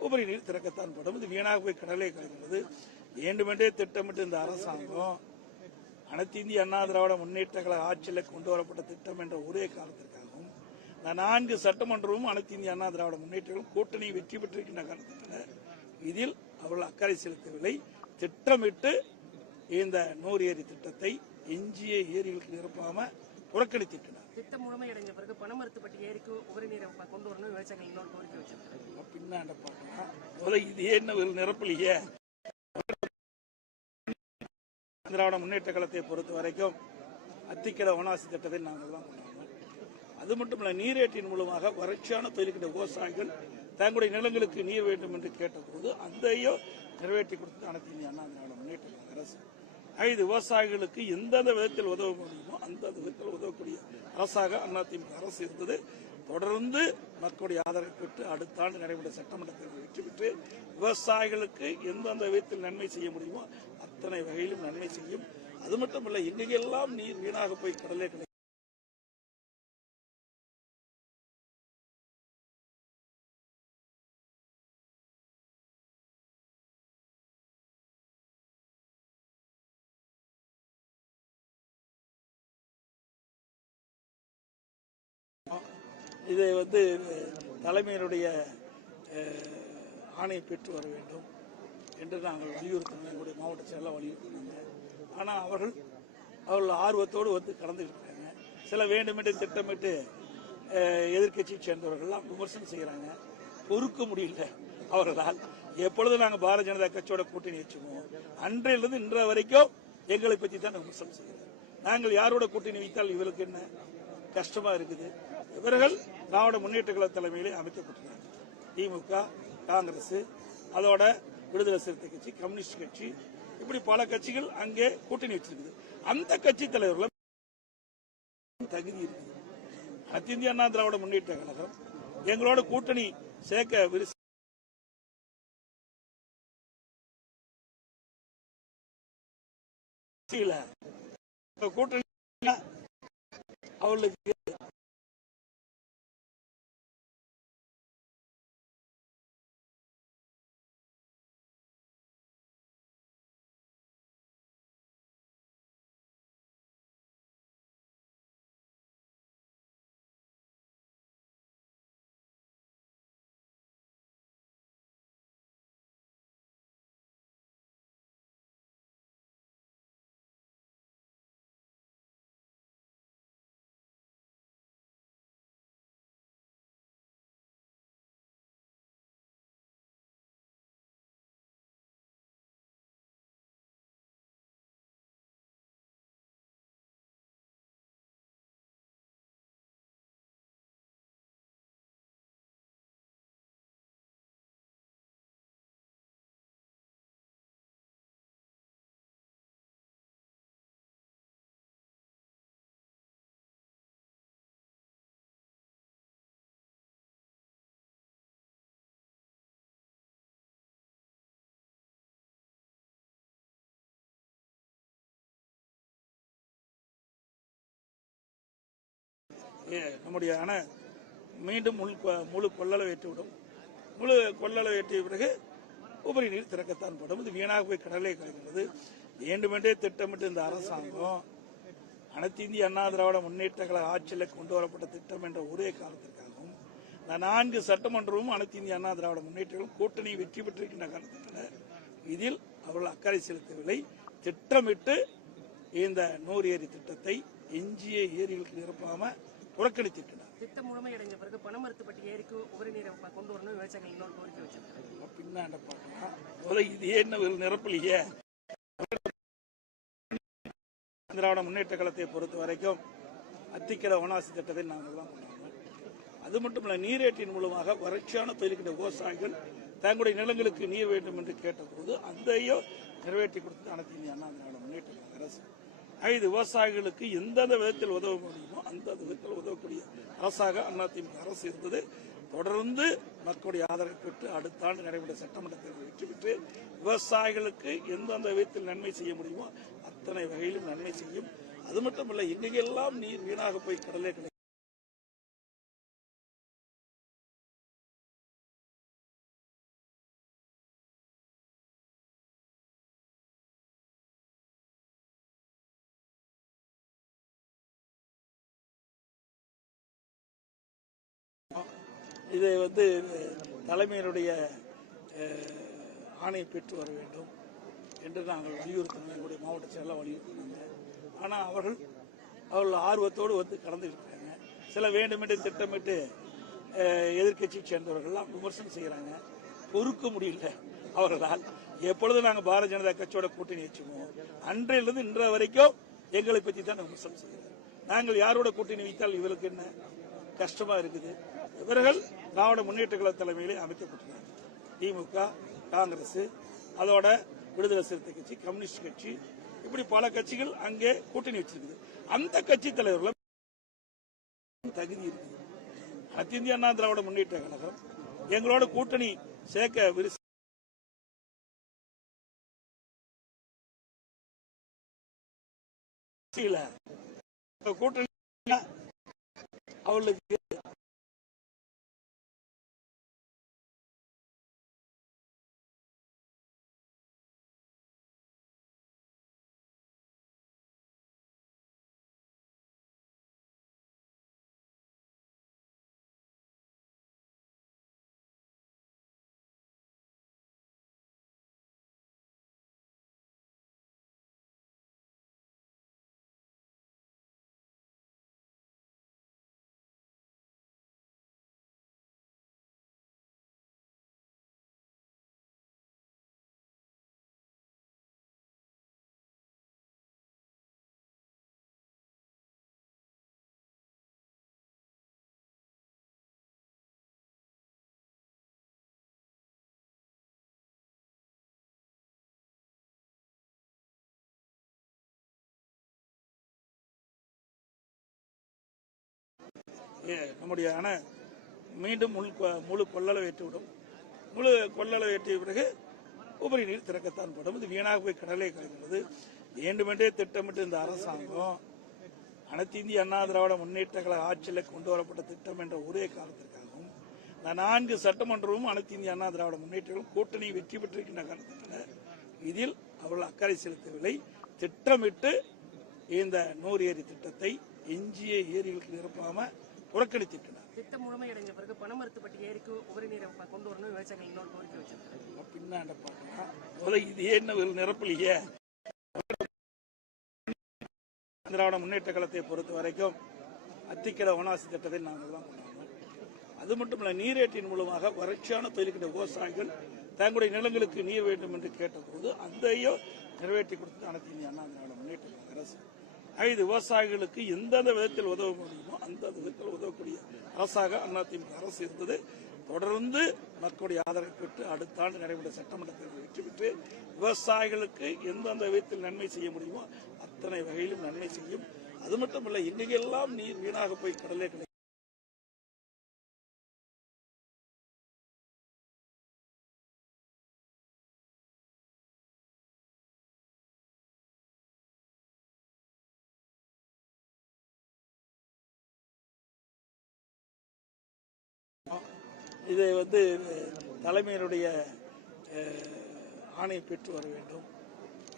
உபரி நீர் திறக்கத்தான் படும். இது வீணாக போய் கடலை கலக்கிறது. வேண்டுமென்றே திட்டமிட்டு இந்த அரசாங்கம் அனைத்து இந்திய அண்ணா திராவிட முன்னேற்ற கழக ஆட்சியில் கொண்டு வரப்பட்ட திட்டம் என்ற ஒரே காரணத்திற்காகவும் இந்த 4 சட்டமன்றமும் அனைத்து இந்திய அண்ணா திராவிட முன்னேற்றங்களும் கூட்டணி வெற்றி பெற்றிருக்கின்ற காரணத்தினால் இதில் அவர்கள் அக்கறை செலுத்தவில்லை. திட்டமிட்டு இந்த 100 ஏரி திட்டத்தை எஞ்சிய ஏரிகளுக்கு நிரப்பாம புறக்கணித்திருக்கிறார். திட்டம் முழுமையடைந்த பிறகு பணமரத்துப்பட்டி ஏரிக்கு உபரி நீரை கொண்டு வரணும் விவசாயிகள் இன்னொரு கோரிக்கை வச்சிருக்காங்க. பின்னாண்ட பார்க்கலாம். இது என்ன நிரப்பலையே. திராவிட முன்னேற்ற கழகத்தை பொறுத்த வரைக்கும் அத்திக்கட வனாசி திட்டத்தை நாங்கள் தான் கொண்டாடுறோம். அது மட்டுமல்ல, நீரேற்றின் மூலமாக வறட்சியான தொழில்கின்ற விவசாயிகள் தங்களுடைய நிலங்களுக்கு நீர் வேண்டும் என்று கேட்டபோது அதையும் நிறைவேற்றி கொடுத்தது அனைத்து இந்திய அண்ணா திராவிட முன்னேற்ற கழக அரசு. இது விவசாயிகளுக்கு எந்தெந்த விதத்தில் உதவ முடியுமோ அந்த விதத்தில் உதவக்கூடிய அரசாக அதிமுக அரசு இருந்தது. தொடர்ந்து மக்களுடைய ஆதரவை பெற்று அடுத்த ஆண்டு நடைபெற்ற சட்டமன்ற தேர்தலில் வெற்றி பெற்று விவசாயிகளுக்கு எந்தெந்த விதத்தில் நன்மை செய்ய முடியுமோ அத்தனை வகையிலும் நன்மை செய்யும். அது மட்டுமல்ல, எங்கெல்லாம் நீர் வீணாக போய் கடலே கிடைக்கும் இதை தலைமையினுடைய ஆணையை பெற்று வர வேண்டும் என்று நாங்கள் வலியுறுத்தினோம். எங்களுடைய மாவட்ட செயலாளர் வலியுறுத்தினாங்க. ஆனால் அவர்கள் ஆர்வத்தோடு கலந்துக்கிட்டு இருக்காங்க. சில வேண்டுமென்று திட்டமிட்டு எதிர்கட்சியை சேர்ந்தவர்கள்லாம் விமர்சனம் செய்கிறாங்க. பொறுக்க முடியல அவர்களால். எப்பொழுது நாங்கள் பாரதிய ஜனதா கட்சியோட கூட்டணி வச்சுக்கோம், அன்றையிலிருந்து இன்ற வரைக்கும் எங்களை பற்றி தான் விமர்சனம் செய்கிறார். நாங்கள் யாரோட கூட்டணி வைத்தால் இவருக்கு என்ன கஷ்டமா இருக்குது. இவர்கள் திராவிட முன்னேற்ற கழக தலைமையிலே அமைக்கப்பட்டுள்ளார். திமுக, காங்கிரஸ், அதோட விடுதலை சிறுத்தை கட்சி, கம்யூனிஸ்ட் கட்சி, இப்படி பல கட்சிகள் அங்கே கூட்டணி வச்சிருக்குது. அந்த கட்சி தலைவர்கள் தகுதி இருக்குது. அனைத்து இந்திய அண்ணா திராவிட முன்னேற்ற கழகம் எங்களோட கூட்டணி சேர்க்க கூட்டணி அவர்களுக்கு நம்முடைய அணை மீண்டும் முழு கொள்ளளவு ஏற்றிவிடும். முழு கொள்ளளவு ஏற்றிய பிறகு உபரி நீர் திறக்கத்தான் படும். இது வீணாக போய் கடலே கலக்கிறது. வேண்டுமென்றே திட்டமிட்டு இந்த அரசாங்கம் அனைத்து இந்திய அண்ணா திராவிட முன்னேற்ற கழக ஆட்சியில் கொண்டு வரப்பட்ட திட்டம் என்ற ஒரே காரணத்திற்காகவும் இந்த 4 சட்டமன்றமும் அனைத்து இந்திய அண்ணா திராவிட முன்னேற்ற கூட்டணி வெற்றி பெற்றிருக்கின்ற காரணத்தினால் இதில் அவர்கள் அக்கறை செலுத்தவில்லை. திட்டமிட்டு இந்த 100 ஏரி திட்டத்தை எஞ்சிய ஏரிகளுக்கு நிரப்பாம புறக்கணித்திருக்கிறார். திட்டம் முழுமையடைஞ்ச பிறகு பணமரத்துப்பட்டி ஏரிக்கு உபரி நீரை கொண்டு வரணும் விவசாயிகள் இன்னொரு கோரிக்கை வச்சிருக்காங்க. பின்னாண்ட பார்க்கலாம். இது என்ன நிரப்பலையே. திராவிட முன்னேற்ற கழகத்தை பொறுத்த வரைக்கும் அத்திக்கட வனாசி திட்டத்தை நாங்கள் தான் கொண்டாடுறோம். அது மட்டுமல்ல, நீரேற்றின் மூலமாக வறட்சியான பயிர்கின்ற விவசாயிகள் தங்களுடைய நிலங்களுக்கு நீர் வேண்டும் என்று கேட்டபோது அதையும் நிறைவேற்றி கொடுத்தது அனைத்து இந்திய அண்ணா திராவிட முன்னேற்ற கழக அரசு. இது விவசாயிகளுக்கு எந்தெந்த விதத்தில் உதவ முடியுமோ அந்த விதத்தில் உதவக்கூடிய அரசாக அதிமுக அரசு இருந்தது. தொடர்ந்து மக்களுடைய ஆதரவை பெற்று அடுத்த ஆண்டு நடைபெற்ற சட்டமன்ற தேர்தலில் வெற்றி பெற்று விவசாயிகளுக்கு எந்தெந்த விதத்தில் நன்மை செய்ய முடியுமோ அத்தனை வகையிலும் நன்மை செய்யும். அது மட்டுமல்ல, எங்கெல்லாம் நீர் வீணாக போய் கடலே கிடைக்கும் இதை தலைமையினுடைய ஆணை பெற்று வர வேண்டும் என்று நாங்கள் வலியுறுத்தினோம். எங்களுடைய மாவட்ட செயலாளர் வலியுறுத்தினாங்க. ஆனால் அவர்கள் ஆர்வத்தோடு கலந்து இருக்கிறாங்க. சில வேண்டுமென்று திட்டமிட்டு எதிர்கட்சியை சேர்ந்தவர்கள்லாம் விமர்சனம் செய்கிறாங்க. பொறுக்க முடியல அவர்களால். எப்பொழுது நாங்கள் பாரதிய ஜனதா கட்சியோட கூட்டணி வச்சுமோ அன்றையிலிருந்து இன்ற வரைக்கும் எங்களை பற்றி தான் விமர்சனம் செய்கிறார். நாங்கள் யாரோட கூட்டணி வைத்தால் இவர்களுக்கு என்ன கஷ்டமா இருக்குது. இவர்கள் திராவிட முன்னேற்ற கழக தலைமையிலே அமைக்கப்பட்டுள்ளார். திமுக, காங்கிரஸ், அதோட விடுதலை சிறுத்தை கட்சி, கம்யூனிஸ்ட் கட்சி, இப்படி பல கட்சிகள் அங்கே கூட்டணி வச்சிருக்குது. அந்த கட்சி தலைவர்கள் தகுதி இருக்குது. அனைத்து இந்திய அண்ணா திராவிட முன்னேற்ற கழகம் எங்களோட கூட்டணி சேர்க்க கூட்டணி அவர்களுக்கு நம்முடைய அணை மீண்டும் முழு கொள்ளளவு ஏற்றிவிடும். முழு கொள்ளளவு ஏற்றிய பிறகு உபரி நீர் திறக்கத்தான் படும். இது வீணாக போய் கடலே கலக்கிறது. வேண்டுமென்றே திட்டமிட்டு இந்த அரசாங்கம் அனைத்து இந்திய அண்ணா திராவிட முன்னேற்ற கழக ஆட்சியில் கொண்டு வரப்பட்ட திட்டம் என்ற ஒரே காரணத்திற்காகவும் இந்த 4 சட்டமன்றமும் அனைத்து இந்திய அண்ணா திராவிட முன்னேற்ற கூட்டணி வெற்றி பெற்றிருக்கின்ற காரணத்தினால் இதில் அவர்கள் அக்கறை செலுத்தவில்லை. திட்டமிட்டு இந்த 100 ஏரி திட்டத்தை எஞ்சிய ஏரிகளுக்கு நிரப்பாம புறக்கணித்திருக்கிறார். திட்டம் முழுமையடைஞ்ச பிறகு பணமரத்துப்பட்டி ஏரிக்கு உபரி நீரை கொண்டு வரணும் விவசாயிகள் இன்னொரு கோரிக்கை வச்சிருக்காங்க. பின்னாண்ட பார்க்கலாம். இது என்ன நிரப்பலையே. திராவிட முன்னேற்ற கழகத்தை பொறுத்த வரைக்கும் அத்திக்கட வனாசி திட்டத்தை நாங்கள் தான் கொண்டாடுறோம். அது மட்டுமல்ல, நீரேற்றின் மூலமாக வறட்சியான பயிர்கின்ற விவசாயிகள் தங்களுடைய நிலங்களுக்கு நீர் வேண்டும் என்று கேட்டபோது அதையும் நிறைவேற்றி கொடுத்தது அனைத்து இந்திய அண்ணா திராவிட முன்னேற்ற கழக அரசு. இது விவசாயிகளுக்கு எந்தெந்த விதத்தில் உதவ முடியுமோ அந்த விதத்தில் உதவக்கூடிய அரசாக அதிமுக அரசு இருந்தது. தொடர்ந்து மக்களுடைய ஆதரவை பெற்று அடுத்த ஆண்டு நடைபெற்ற சட்டமன்ற தேர்தலில் வெற்றி பெற்று விவசாயிகளுக்கு எந்தெந்த விதத்தில் நன்மை செய்ய முடியுமோ அத்தனை வகையிலும் நன்மை செய்யும். அது மட்டுமல்ல, எங்கெல்லாம் நீர் வீணாக போய் கடலே கிடைக்கும் இதை வந்து தலைமையினுடைய ஆணையை பெற்று வர வேண்டும்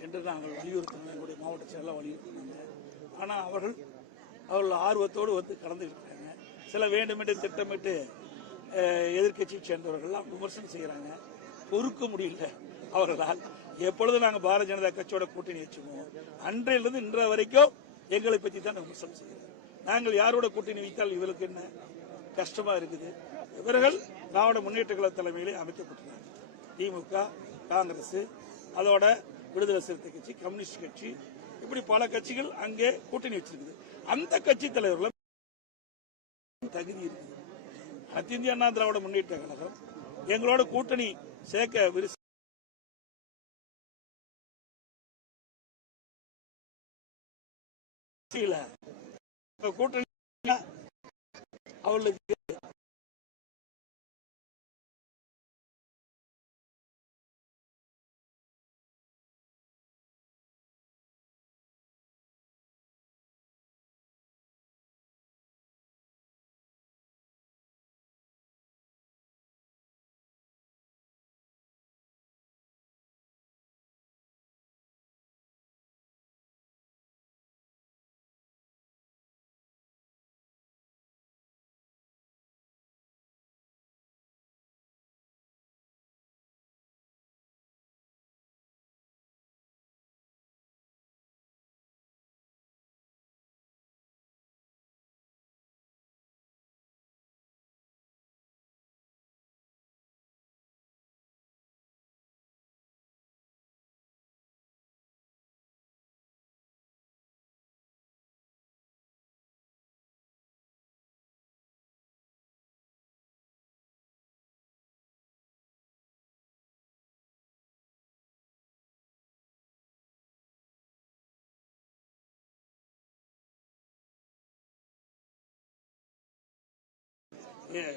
என்று நாங்கள் வலியுறுத்தினோம். எங்களுடைய மாவட்ட செயலாளர் வலியுறுத்தினாங்க. ஆனால் அவர்கள் ஆர்வத்தோடு வந்து கலந்துக்கிட்டாங்க. சில வேண்டுமென்று திட்டமிட்டு எதிர்கட்சியை சேர்ந்தவர்கள்லாம் விமர்சனம் செய்கிறாங்க. பொறுக்க முடியல அவர்களால். எப்பொழுது நாங்கள் பாரதிய ஜனதா கட்சியோட கூட்டணி வச்சுவோம், அன்றையிலிருந்து இன்ற வரைக்கும் எங்களை பற்றி தான் விமர்சனம் செய்கிறாங்க. நாங்கள் யாரோட கூட்டணி வைத்தால் இவருக்கு என்ன கஷ்டமா இருக்குது. இவர்கள் திராவிட முன்னேற்ற கழக தலைமையிலே அமைக்கப்பட்டுள்ளார். திமுக, காங்கிரஸ், அதோட விடுதலை சிறுத்தை கட்சி, கம்யூனிஸ்ட் கட்சி, இப்படி பல கட்சிகள் அங்கே கூட்டணி வச்சிருக்குது. அந்த கட்சி தலைவர்கள் தகுதி இருக்குது. அனைத்து இந்திய அண்ணா திராவிட முன்னேற்ற கழகம் எங்களோட கூட்டணி சேர்க்க கூட்டணி அவர்களுக்கு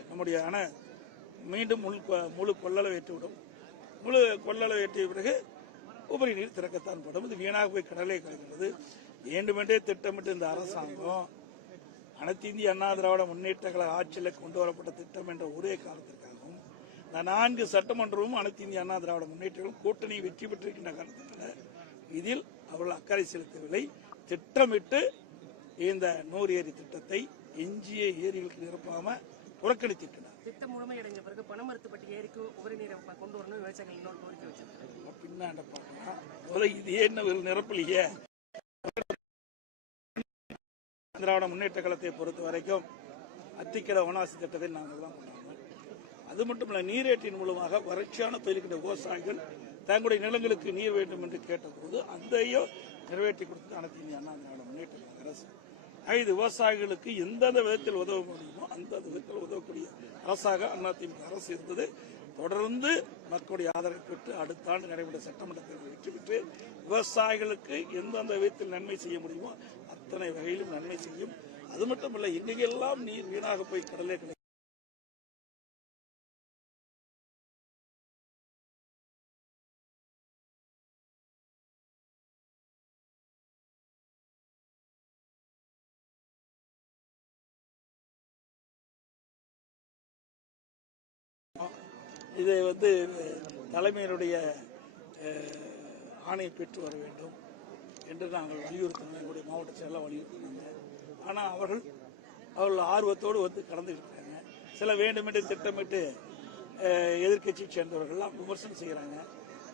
நம்முடைய அணை மீண்டும் முழு கொள்ளளவு ஏற்றிவிடும். முழு கொள்ளளவு ஏற்றிய பிறகு உபரி நீர் திறக்கத்தான் படும். இது வீணாக போய் கடலை கலக்கிறது. வேண்டுமென்றே திட்டமிட்டு இந்த அரசாங்கம் அனைத்து இந்திய அண்ணா திராவிட முன்னேற்ற கழக ஆட்சியில் கொண்டு வரப்பட்ட திட்டம் என்ற ஒரே காரணத்திற்காகவும் இந்த 4 சட்டமன்றமும் அனைத்து இந்திய அண்ணா திராவிட முன்னேற்ற கூட்டணி வெற்றி பெற்றிருக்கின்ற காரணத்தினால் இதில் அவர்கள் அக்கறை செலுத்தவில்லை. திட்டமிட்டு இந்த 100 ஏரி திட்டத்தை எஞ்சிய ஏரிகளுக்கு நிரப்பாம புறக்கணித்திருக்கிறார். திட்டம் முழுமையடைந்த பிறகு பணமரத்துப்பட்டி ஏரிக்கு உபரி நீரை கொண்டு வரணும் விவசாயிகள் இன்னொரு கோரிக்கை வச்சிருக்காங்க. பின்னாண்ட பார்க்கலாம். இது என்ன நிரப்பலையே. திராவிட முன்னேற்ற கழகத்தை பொறுத்த வரைக்கும் அத்திக்கட வனாசி திட்டத்தை நாங்கள் தான் கொண்டாடுவோம். அது மட்டுமல்ல, நீரேற்றின் மூலமாக வறட்சியான பயிர்கின்ற விவசாயிகள் தங்களுடைய நிலங்களுக்கு நீர் வேண்டும் என்று கேட்டபோது அதையும் நிறைவேற்றி கொடுத்தது அனைத்து இந்திய அண்ணா திராவிட முன்னேற்ற கழக அரசு. இது விவசாயிகளுக்கு எந்தெந்த விதத்தில் உதவ முடியுமோ அந்த விதத்தில் உதவக்கூடிய அரசாக அதிமுக அரசு இருந்தது. தொடர்ந்து மக்களுடைய ஆதரவை பெற்று அடுத்த ஆண்டு நடைபெற்ற சட்டமன்ற தேர்தலில் வெற்றி பெற்று விவசாயிகளுக்கு எந்தெந்த விதத்தில் நன்மை செய்ய முடியுமோ அத்தனை வகையிலும் நன்மை செய்யும். அது மட்டுமல்ல, எங்கெல்லாம் நீர் வீணாக போய் கடலே கிடைக்கும் இதை வந்து தலைமையினுடைய ஆணையை பெற்று வர வேண்டும் என்று நாங்கள் வலியுறுத்தினோம். எங்களுடைய மாவட்ட செயலாளர் வலியுறுத்தினாங்க. ஆனால் அவர்கள் ஆர்வத்தோடு வந்து கலந்துக்கிட்டாங்க. சில வேண்டுமென்று திட்டமிட்டு எதிர்கட்சியை சேர்ந்தவர்கள்லாம் விமர்சனம் செய்கிறாங்க.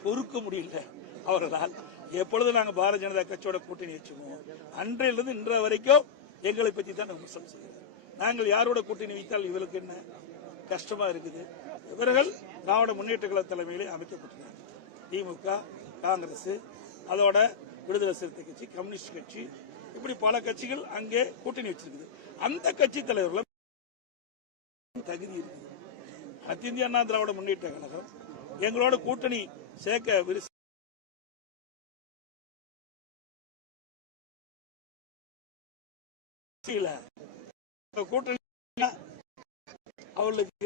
பொறுக்க முடியல அவர்களால். எப்பொழுது நாங்கள் பாரதிய ஜனதா கட்சியோட கூட்டணி வச்சுவோம், அன்றையிலிருந்து இன்ற வரைக்கும் எங்களை பற்றி தான் விமர்சனம் செய்கிறாங்க. நாங்கள் யாரோட கூட்டணி வைத்தால் இவருக்கு என்ன கஷ்டமா இருக்குது. இவர்கள் திராவிட முன்னேற்ற கழக தலைமையிலே அமைக்கப்பட்டுள்ளார். திமுக, காங்கிரஸ், அதோட விடுதலை சிறுத்தை கட்சி, கம்யூனிஸ்ட் கட்சி, இப்படி பல கட்சிகள் அங்கே கூட்டணி வச்சிருக்குது. அந்த கட்சி தலைவர்கள் தகுதி இருக்குது. அனைத்து இந்திய அண்ணா திராவிட முன்னேற்ற கழகம் எங்களோட கூட்டணி சேர்க்க கூட்டணி அவர்களுக்கு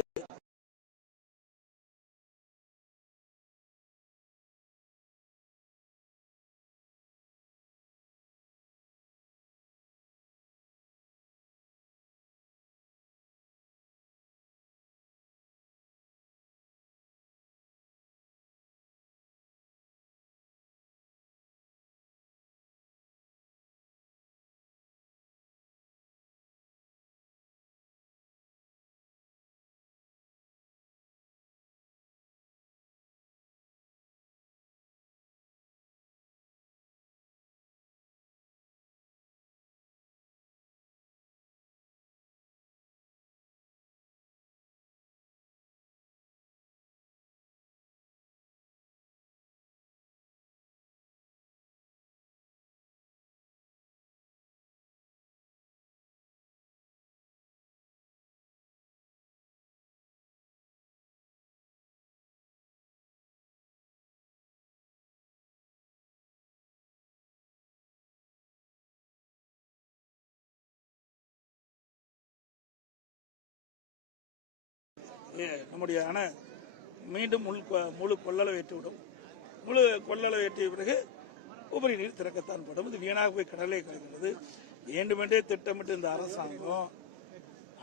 நம்முடைய அணை மீண்டும் முழு கொள்ளளவு ஏற்றிவிடும். முழு கொள்ளளவு ஏற்றிய பிறகு உபரி நீர் திறக்கத்தான் படும். இது வீணாக போய் கடலே கலக்கிறது. வேண்டுமென்றே திட்டமிட்டு இந்த அரசாங்கம்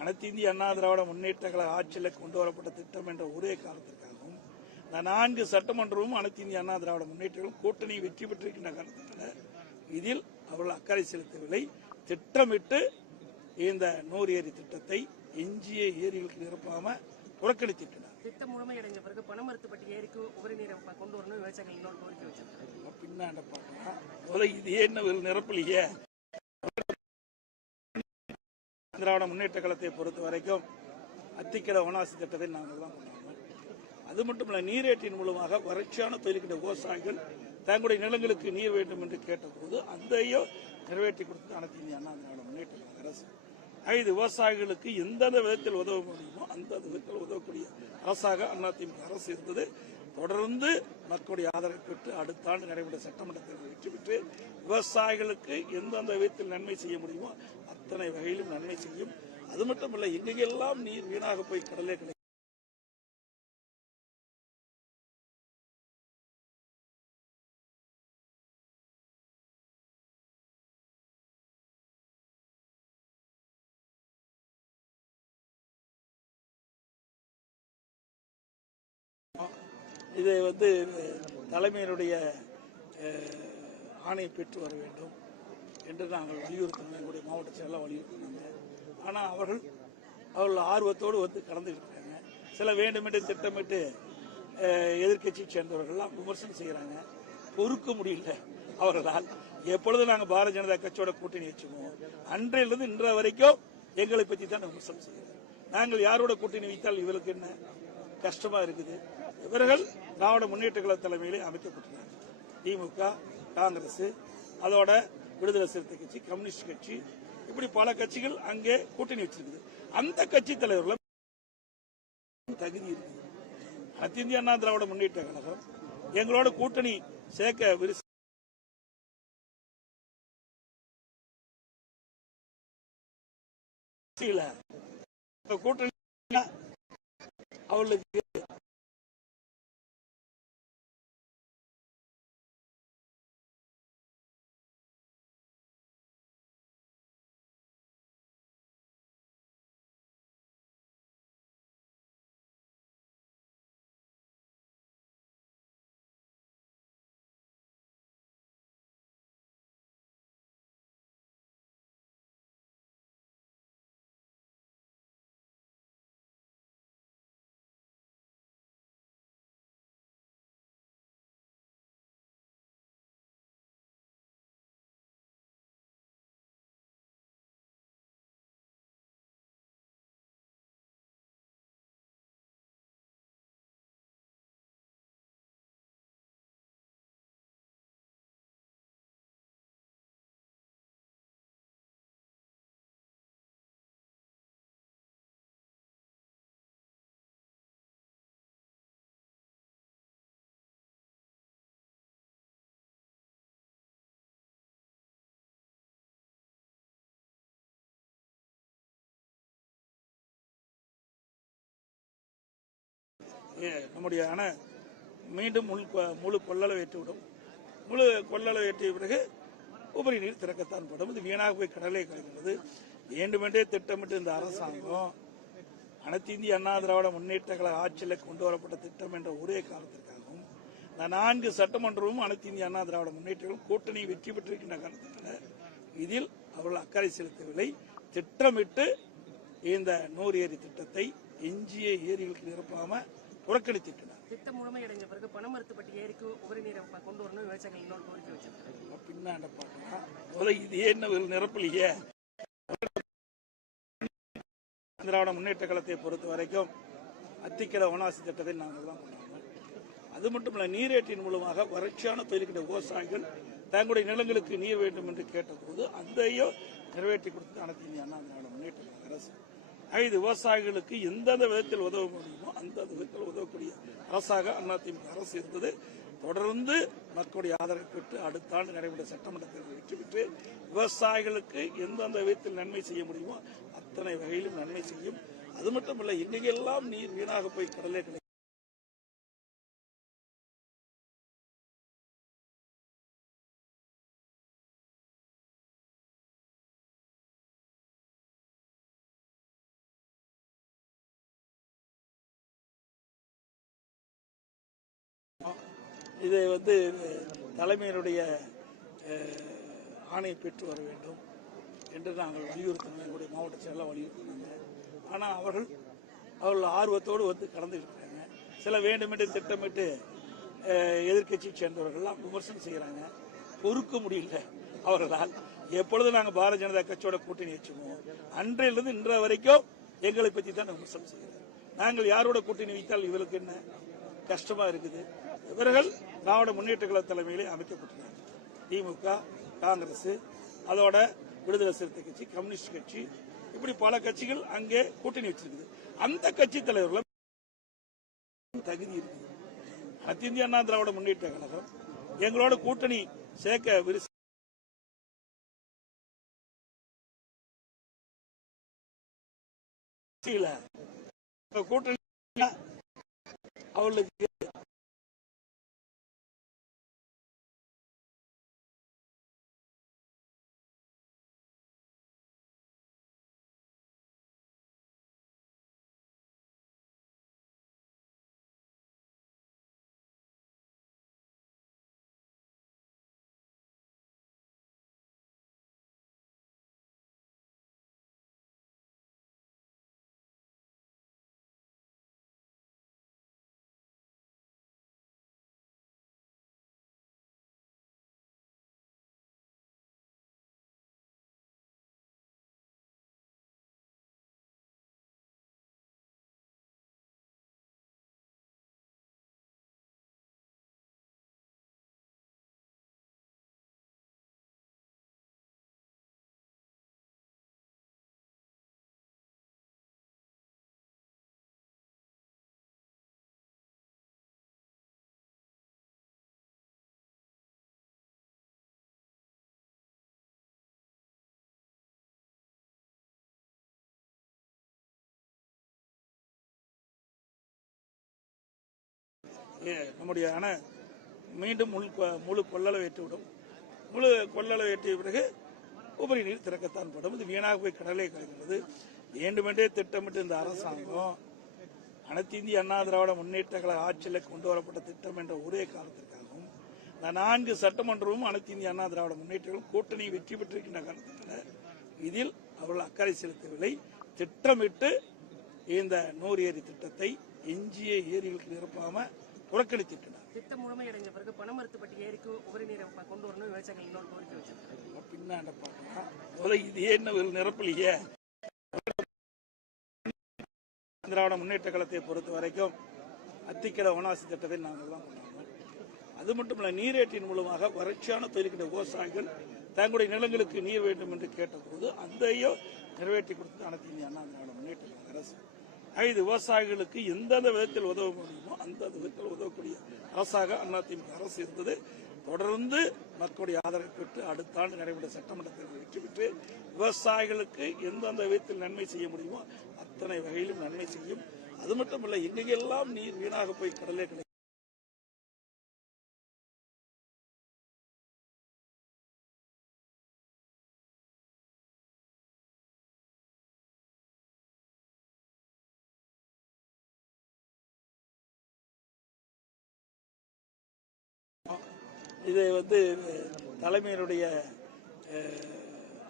அனைத்து இந்திய அண்ணா திராவிட முன்னேற்ற கழக ஆட்சியில் கொண்டு வரப்பட்ட திட்டம் என்ற ஒரே காரணத்திற்காகவும் இந்த 4 சட்டமன்றமும் அனைத்து இந்திய அண்ணா திராவிட முன்னேற்ற கூட்டணி வெற்றி பெற்றிருக்கின்ற காரணத்தினால் இதில் அவர்கள் அக்கறை செலுத்தவில்லை. திட்டமிட்டு இந்த 100 ஏரி திட்டத்தை எஞ்சிய ஏரிகளுக்கு நிரப்பாம புறக்கணித்திருக்கிறார். திட்டம் முழுமையடைந்த பிறகு பனமரத்துப்பட்டி ஏரிக்கு உபரி நீரை கொண்டு வரணும் விவசாயிகள் இன்னொரு கோரிக்கை வச்சிருக்காங்க. பின்னாண்ட பார்க்கலாம். இது என்ன நிரப்பலையே. திராவிட முன்னேற்ற கழகத்தை பொறுத்த வரைக்கும் அத்திக்கட வனாசி திட்டத்தை நாங்கள் தான் கொண்டாடுறோம். அது மட்டுமல்ல, நீரேற்றின் மூலமாக வறட்சியான பயிர்கின்ற விவசாயிகள் தங்களுடைய நிலங்களுக்கு நீர் வேண்டும் என்று கேட்டபோது அதையும் நிறைவேற்றி கொடுத்தது அனைத்து இந்திய அண்ணா திராவிட முன்னேற்ற கழக அரசு. இது விவசாயிகளுக்கு எந்தெந்த விதத்தில் உதவ முடியுமோ அந்த விதத்தில் உதவக்கூடிய அரசாக அதிமுக அரசு இருந்தது. தொடர்ந்து மக்களுடைய ஆதரவை பெற்று அடுத்த ஆண்டு நடைபெற்ற சட்டமன்ற தேர்தலில் வெற்றி பெற்று விவசாயிகளுக்கு எந்தெந்த விதத்தில் நன்மை செய்ய முடியுமோ அத்தனை வகையிலும் நன்மை செய்யும். அது மட்டுமல்ல, எங்கெல்லாம் நீர் வீணாக போய் கடலே கிடைக்கும் இதை தலைமையினுடைய ஆணையை பெற்று வர வேண்டும் என்று நாங்கள் வலியுறுத்தினோம். எங்களுடைய மாவட்ட செயலாளர் வலியுறுத்தினாங்க. ஆனால் அவர்கள் ஆர்வத்தோடு கடந்துகிட்டு இருக்காங்க. சில வேண்டுமென்று திட்டமிட்டு எதிர்கட்சியை சேர்ந்தவர்கள்லாம் விமர்சனம் செய்கிறாங்க. பொறுக்க முடியல அவர்களால். எப்பொழுது நாங்கள் பாரதிய ஜனதா கட்சியோட கூட்டணி வச்சுக்குவோம், அன்றையிலிருந்து இன்றைய வரைக்கும் எங்களை பற்றி தான் விமர்சனம் செய்கிறாங்க. நாங்கள் யாரோட கூட்டணி வைத்தால் இவர்களுக்கு என்ன கஷ்டமா இருக்குது. இவர்கள் திராவிட முன்னேற்ற கழக தலைமையிலே அமைக்கப்பட்டுள்ளார். திமுக, காங்கிரஸ், அதோட விடுதலை சிறுத்தை கட்சி, கம்யூனிஸ்ட் கட்சி, இப்படி பல கட்சிகள் அங்கே கூட்டணி வச்சிருக்குது. அந்த கட்சி தலைவர்கள் தகுதி இருக்குது. அனைத்து இந்திய அண்ணா திராவிட முன்னேற்ற கழகம் எங்களோட கூட்டணி சேர்க்க கூட்டணி அவர்களுக்கு நம்முடைய அணை மீண்டும் முழு கொள்ளளவு ஏற்றிவிடும். முழு கொள்ளளவு ஏற்றிய பிறகு உபரி நீர் திறக்கத்தான் படும். இது வீணாக போய் கடலே கலக்கிறது. வேண்டுமென்றே திட்டமிட்டு இந்த அரசாங்கம் அனைத்து இந்திய அண்ணா திராவிட முன்னேற்ற கழக ஆட்சியில் கொண்டு வரப்பட்ட திட்டம் என்ற ஒரே காரணத்திற்காகவும் இந்த 4 சட்டமன்றமும் அனைத்து இந்திய அண்ணா திராவிட முன்னேற்ற கூட்டணி வெற்றி பெற்றிருக்கின்ற காரணத்தினால் இதில் அவர்கள் அக்கறை செலுத்தவில்லை. திட்டமிட்டு இந்த 100 ஏரி திட்டத்தை எஞ்சிய ஏரிகளுக்கு நிரப்பாம புறக்கணித்திருக்கிறார். திட்டம் முழுமையடைந்த பிறகு பனமரத்துப்பட்டி ஏரிக்கு உபரி நீரை கொண்டு வரணும் விவசாயிகள் இன்னொரு கோரிக்கை வச்சிருக்காங்க. பின்னாண்ட பார்க்கலாம். இது என்ன நிரப்பலையே. திராவிட முன்னேற்ற கழகத்தை பொறுத்த வரைக்கும் அத்திக்கட வனாசி திட்டத்தை நாங்கள் தான் கொண்டாடுறோம். அது மட்டுமல்ல, நீரேற்றின் மூலமாக வறட்சியான பயிர்கின்ற விவசாயிகள் தங்களுடைய நிலங்களுக்கு நீர் வேண்டும் என்று கேட்டபோது அதையும் நிறைவேற்றி கொடுத்தது அனைத்து இந்திய அண்ணா திராவிட முன்னேற்ற கழக அரசு. இது விவசாயிகளுக்கு எந்தெந்த விதத்தில் உதவ முடியுமோ அந்த விதத்தில் உதவக்கூடிய அரசாக அதிமுக அரசு இருந்தது. தொடர்ந்து மக்களுடைய ஆதரவை பெற்று அடுத்த ஆண்டு நடைபெற்ற சட்டமன்ற தேர்தலில் வெற்றி பெற்று விவசாயிகளுக்கு எந்தெந்த விதத்தில் நன்மை செய்ய முடியுமோ அத்தனை வகையிலும் நன்மை செய்யும். அது மட்டுமல்ல, எங்கெல்லாம் நீர் வீணாக போய் கடலே கிடைக்கும். இதை தலைமையினுடைய ஆணை பெற்று வர வேண்டும் என்று நாங்கள் வலியுறுத்தினோம். எங்களுடைய மாவட்ட செயலாளர் வலியுறுத்தினாங்க. ஆனால் அவர்கள் ஆர்வத்தோடு கடந்து இருக்கிறாங்க. சில வேண்டுமென்று திட்டமிட்டு எதிர்கட்சியை சேர்ந்தவர்கள்லாம் விமர்சனம் செய்கிறாங்க. பொறுக்க முடியல அவர்களால். எப்பொழுது நாங்கள் பாரதிய ஜனதா கட்சியோட கூட்டணி வச்சுவோம், அன்றையிலிருந்து இன்ற வரைக்கும் எங்களை பற்றி தான் விமர்சனம் செய்கிறார். நாங்கள் யாரோட கூட்டணி வைத்தால் இவருக்கு என்ன கஷ்டமா இருக்குது. இவர்கள் திராவிட முன்னேற்ற கழக தலைமையிலே அமைக்கப்பட்டுள்ளார். திமுக, காங்கிரஸ், அதோட விடுதலை சிறுத்தை கட்சி, கம்யூனிஸ்ட் கட்சி, இப்படி பல கட்சிகள் அங்கே கூட்டணி வச்சிருக்குது. அந்த கட்சி தலைவர்கள் தகுதி இருக்குது. அனைத்து இந்திய அண்ணா திராவிட முன்னேற்ற கழகம் எங்களோட கூட்டணி சேர்க்க கூட்டணி அவர்களுக்கு நம்முடைய அணை மீண்டும் முழு கொள்ளளவு ஏற்றிவிடும். முழு கொள்ளளவு ஏற்றிய பிறகு உபரி நீர் திறக்கத்தான் படும். இது வீணாக போய் கடலே கலக்கிறது. வேண்டுமென்றே திட்டமிட்டு இந்த அரசாங்கம் அனைத்து இந்திய அண்ணா திராவிட முன்னேற்ற கழக ஆட்சியில் கொண்டு வரப்பட்ட திட்டம் என்ற ஒரே காரணத்திற்காகவும் இந்த 4 சட்டமன்றமும் அனைத்து இந்திய அண்ணா திராவிட முன்னேற்ற கூட்டணி வெற்றி பெற்றிருக்கின்ற காரணத்தினால் இதில் அவர்கள் அக்கறை செலுத்தவில்லை. திட்டமிட்டு இந்த 100 ஏரி திட்டத்தை எஞ்சிய ஏரிகளுக்கு நிரப்பாம புறக்கணித்திருக்கிறார். திட்டம் முழுமையடைந்த பிறகு பணமரத்துப்பட்டி ஏரிக்கு உபரி நீரை கொண்டு வரணும் விவசாயிகள் இன்னொரு கோரிக்கை வச்சிருக்காங்க. பின்னாண்ட பார்க்கலாம். இது என்ன நிரப்பலையே. திராவிட முன்னேற்ற கழகத்தை பொறுத்த வரைக்கும் அத்திக்கடை வனாசி திட்டத்தை நாங்கள் தான் கொண்டாடுறோம். அது மட்டுமல்ல, நீரேற்றின் மூலமாக வறட்சியான பயிருக்கின்ற விவசாயிகள் தங்களுடைய நிலங்களுக்கு நீர் வேண்டும் என்று கேட்டபோது அதையோ நிறைவேற்றி கொடுத்தது அனைத்து இந்திய அண்ணா திராவிட முன்னேற்ற கழக அரசு. இது விவசாயிகளுக்கு எந்தெந்த விதத்தில் உதவ முடியுமோ அந்த விதத்தில் உதவக்கூடிய அரசாக அதிமுக அரசு இருந்தது. தொடர்ந்து மக்களுடைய ஆதரவை பெற்று அடுத்த ஆண்டு நடைபெற்ற சட்டமன்ற தேர்தலில் வெற்றி பெற்று விவசாயிகளுக்கு எந்தெந்த விதத்தில் நன்மை செய்ய முடியுமோ அத்தனை வகையிலும் நன்மை செய்யும். அது மட்டுமல்ல, எங்கெல்லாம் நீர் வீணாக போய் கடலே கிடைக்கும். இதை தலைமையினுடைய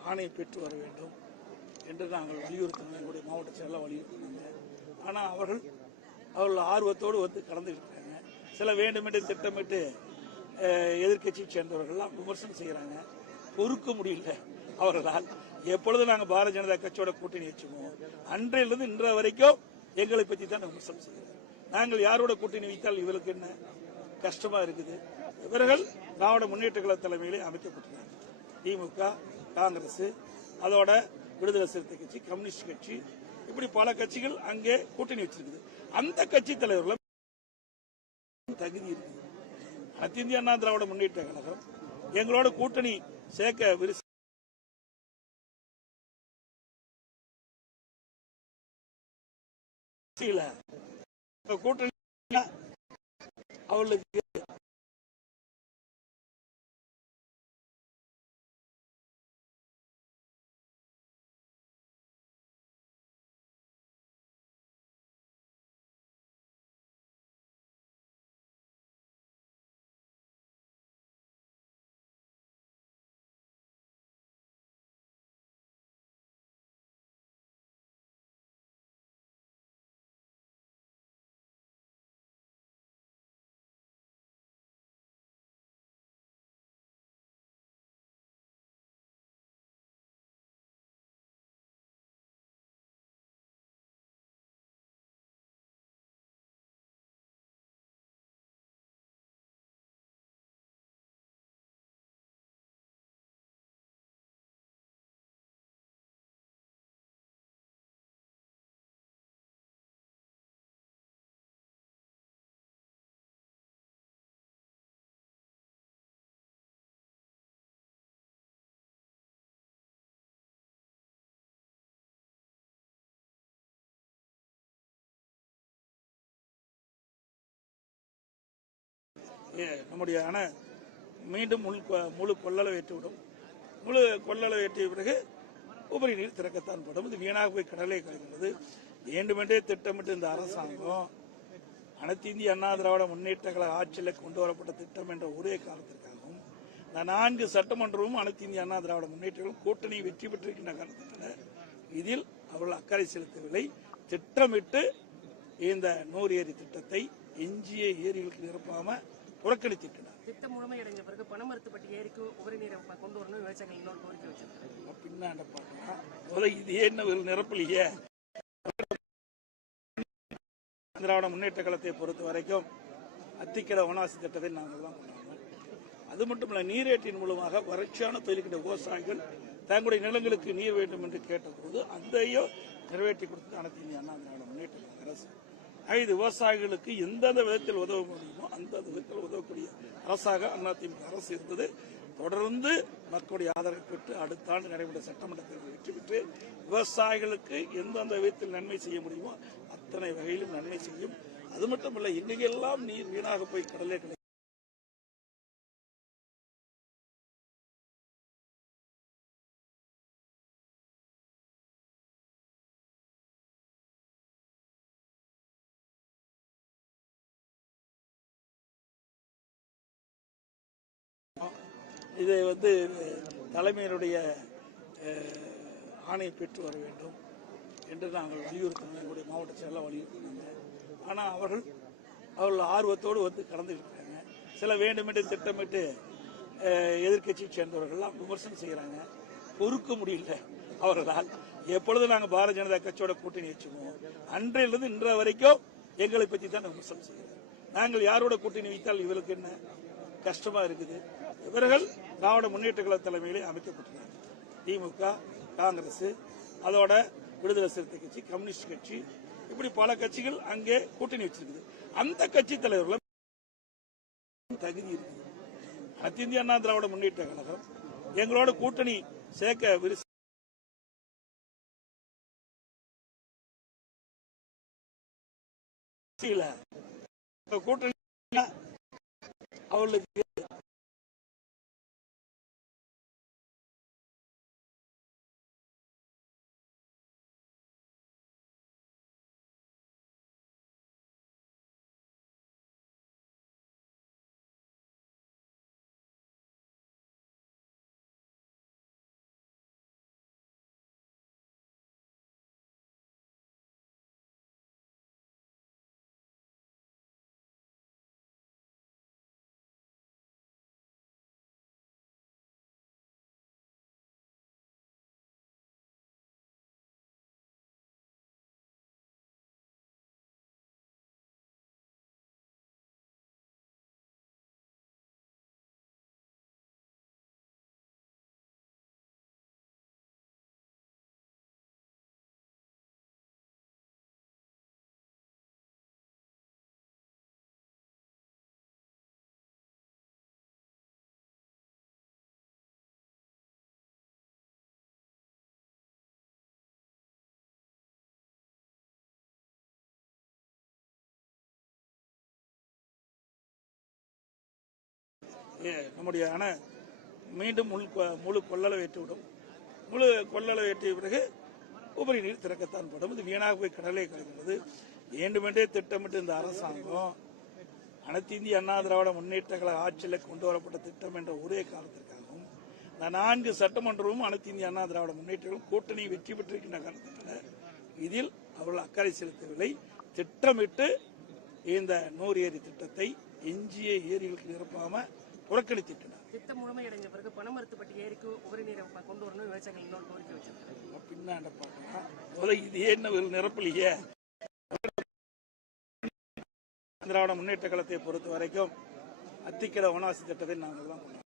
ஆணை பெற்று வர வேண்டும் என்று நாங்கள் வலியுறுத்தினோம். எங்களுடைய மாவட்ட செயலாளர் வலியுறுத்தினாங்க. ஆனால் அவர்கள் ஆர்வத்தோடு கடந்து இருக்கிறாங்க. சில வேண்டுமென்று திட்டமிட்டு எதிர்கட்சியை சேர்ந்தவர்கள்லாம் விமர்சனம் செய்கிறாங்க. பொறுக்க முடியல அவர்களால். எப்பொழுது நாங்கள் பாரதிய ஜனதா கட்சியோட கூட்டணி வச்சுவோம், அன்றையிலிருந்து இன்ற வரைக்கும் எங்களை பற்றி தான் விமர்சனம் செய்கிறார். நாங்கள் யாரோட கூட்டணி வைத்தால் இவருக்கு என்ன கஷ்டமா இருக்குது. இவர்கள் திராவிட முன்னேற்ற கழக தலைமையிலே அமைக்கப்பட்டுள்ளார். திமுக, காங்கிரஸ், அதோட விடுதலை சிறுத்தை கட்சி, கம்யூனிஸ்ட் கட்சி, இப்படி பல கட்சிகள் அங்கே கூட்டணி வச்சிருக்குது. அந்த கட்சி தலைவர்கள் தகுதி இருக்குது. அனைத்து இந்திய அண்ணா திராவிட முன்னேற்ற கழகம் எங்களோட கூட்டணி சேர்க்க கூட்டணி அவர்களுக்கு நம்முடைய அணை மீண்டும் முழு கொள்ளளவு ஏற்றிவிடும். முழு கொள்ளளவு ஏற்றிய பிறகு உபரி நீர் திறக்கத்தான் படும். இது வீணாக போய் கடலை கலக்கிறது. வேண்டுமென்றே திட்டமிட்டு இந்த அரசாங்கம் அனைத்து இந்திய அண்ணா திராவிட முன்னேற்ற கழக ஆட்சியில் கொண்டு வரப்பட்ட திட்டம் என்ற ஒரே காரணத்திற்காகவும் இந்த 4 சட்டமன்றமும் அனைத்து இந்திய அண்ணா திராவிட முன்னேற்ற கூட்டணி வெற்றி பெற்றிருக்கின்ற காரணத்தில் இதில் அவர்கள் அக்கறை செலுத்தவில்லை. திட்டமிட்டு இந்த 100 ஏரி திட்டத்தை எஞ்சிய ஏரிகளுக்கு நிரப்பாம புறக்கணித்திருக்கிறார். திட்டம் முழுமையடைந்த பிறகு பணமரத்துப்பட்டி ஏரிக்கு உபரி நீரை கொண்டு வரணும் விவசாயிகள் இன்னொரு கோரிக்கை வச்சிருக்காங்க. பின்னாண்ட பார்க்கலாம். இது ஏன் நிரப்பலையே? திராவிட முன்னேற்ற கழகத்தை பொறுத்த வரைக்கும் அத்திக்கடை வனாசி திட்டத்தை நாங்கள் தான் கொண்டாடுறோம். அது மட்டுமல்ல, நீரேற்றின் மூலமாக வறட்சியான தொழில்கின்ற விவசாயிகள் தங்களுடைய நிலங்களுக்கு நீர் வேண்டும் என்று கேட்டபோது அதையும் நிறைவேற்றி கொடுத்தது அனைத்து இந்திய அண்ணா திராவிட முன்னேற்ற கழக அரசு. இது விவசாயிகளுக்கு எந்தெந்த விதத்தில் உதவ முடியுமோ அந்த விதத்தில் உதவக்கூடிய அரசாக அதிமுக அரசு இருந்தது. தொடர்ந்து மக்களுடைய ஆதரவை பெற்று அடுத்த ஆண்டு நடைபெற்ற சட்டமன்ற தேர்தலில் வெற்றி பெற்று விவசாயிகளுக்கு எந்தெந்த விதத்தில் நன்மை செய்ய முடியுமோ அத்தனை வகையிலும் நன்மை செய்யும். அது மட்டுமல்ல, எங்கெல்லாம் நீர் வீணாக போய் கடலே கிடைக்கும் இதை தலைமையினுடைய ஆணையை பெற்று வர வேண்டும் என்று நாங்கள் வலியுறுத்தினோம். எங்களுடைய மாவட்ட செயலாளர் வலியுறுத்தினாங்க. ஆனால் அவர்கள் ஆர்வத்தோடு கலந்துக்கிட்டாங்க. சில வேண்டுமென்று திட்டமிட்டு எதிர்கட்சியை சேர்ந்தவர்கள்லாம் விமர்சனம் செய்கிறாங்க. பொறுக்க முடியல அவர்களால். எப்பொழுது நாங்கள் பாரதிய ஜனதா கட்சியோட கூட்டணி வச்சுக்கோம், அன்றையிலிருந்து இன்ற வரைக்கும் எங்களை பற்றி தான் விமர்சனம் செய்கிறோம். நாங்கள் யாரோட கூட்டணி வைத்தால் இவர்களுக்கு என்ன கஷ்டமா இருக்குது? இவர்கள் திராவிட முன்னேற்ற கழக தலைமையிலே அமைக்கப்பட்டுள்ளார். திமுக, காங்கிரஸ், அதோட விடுதலை சிறுத்தை கட்சி, கம்யூனிஸ்ட் கட்சி, இப்படி பல கட்சிகள் அங்கே கூட்டணி வச்சிருக்குது. அந்த கட்சி தலைவர்களும் தகுதி இருக்குது. அனைத்து இந்திய அண்ணா திராவிட முன்னேற்ற கழகம் எங்களோட கூட்டணி சேர்க்க கூட்டணி அவர்களுக்கு நம்முடைய அணை மீண்டும் முழு கொள்ளளவு ஏற்றிவிடும். முழு கொள்ளளவு ஏற்றிய பிறகு உபரி நீர் திறக்கத்தான் படும். இது வீணாக போய் கடலை கலக்கிறது. வேண்டுமென்றே திட்டமிட்டு இந்த அரசாங்கம் அனைத்து இந்திய அண்ணா திராவிட முன்னேற்ற கழக ஆட்சியில் கொண்டு வரப்பட்ட திட்டம் என்ற ஒரே காரணத்திற்காகவும் இந்த 4 சட்டமன்றமும் அனைத்து இந்திய அண்ணா திராவிட முன்னேற்ற கூட்டணி வெற்றி பெற்றிருக்கின்ற காரணத்தினால் இதில் அவர்கள் அக்கறை செலுத்தவில்லை. திட்டமிட்டு இந்த 100 ஏரி திட்டத்தை எஞ்சிய ஏரிகளுக்கு நிரப்பாம புறக்கணித்திட்டனர். திட்டம் முழுமையடைஞ்ச பிறகு பணமரத்து பட்டி ஏரிக்கு உபரி நீரை கொண்டு வரணும் விவசாயிகள் இன்னொரு கோரிக்கை வச்சிருக்காங்க. பின்னாண்ட பார்க்கலாம். இது என்ன நிரப்பலையே. திராவிட முன்னேற்ற கழகத்தை பொறுத்த வரைக்கும் அத்திக்கட வனாசி திட்டத்தை நாங்கள் தான்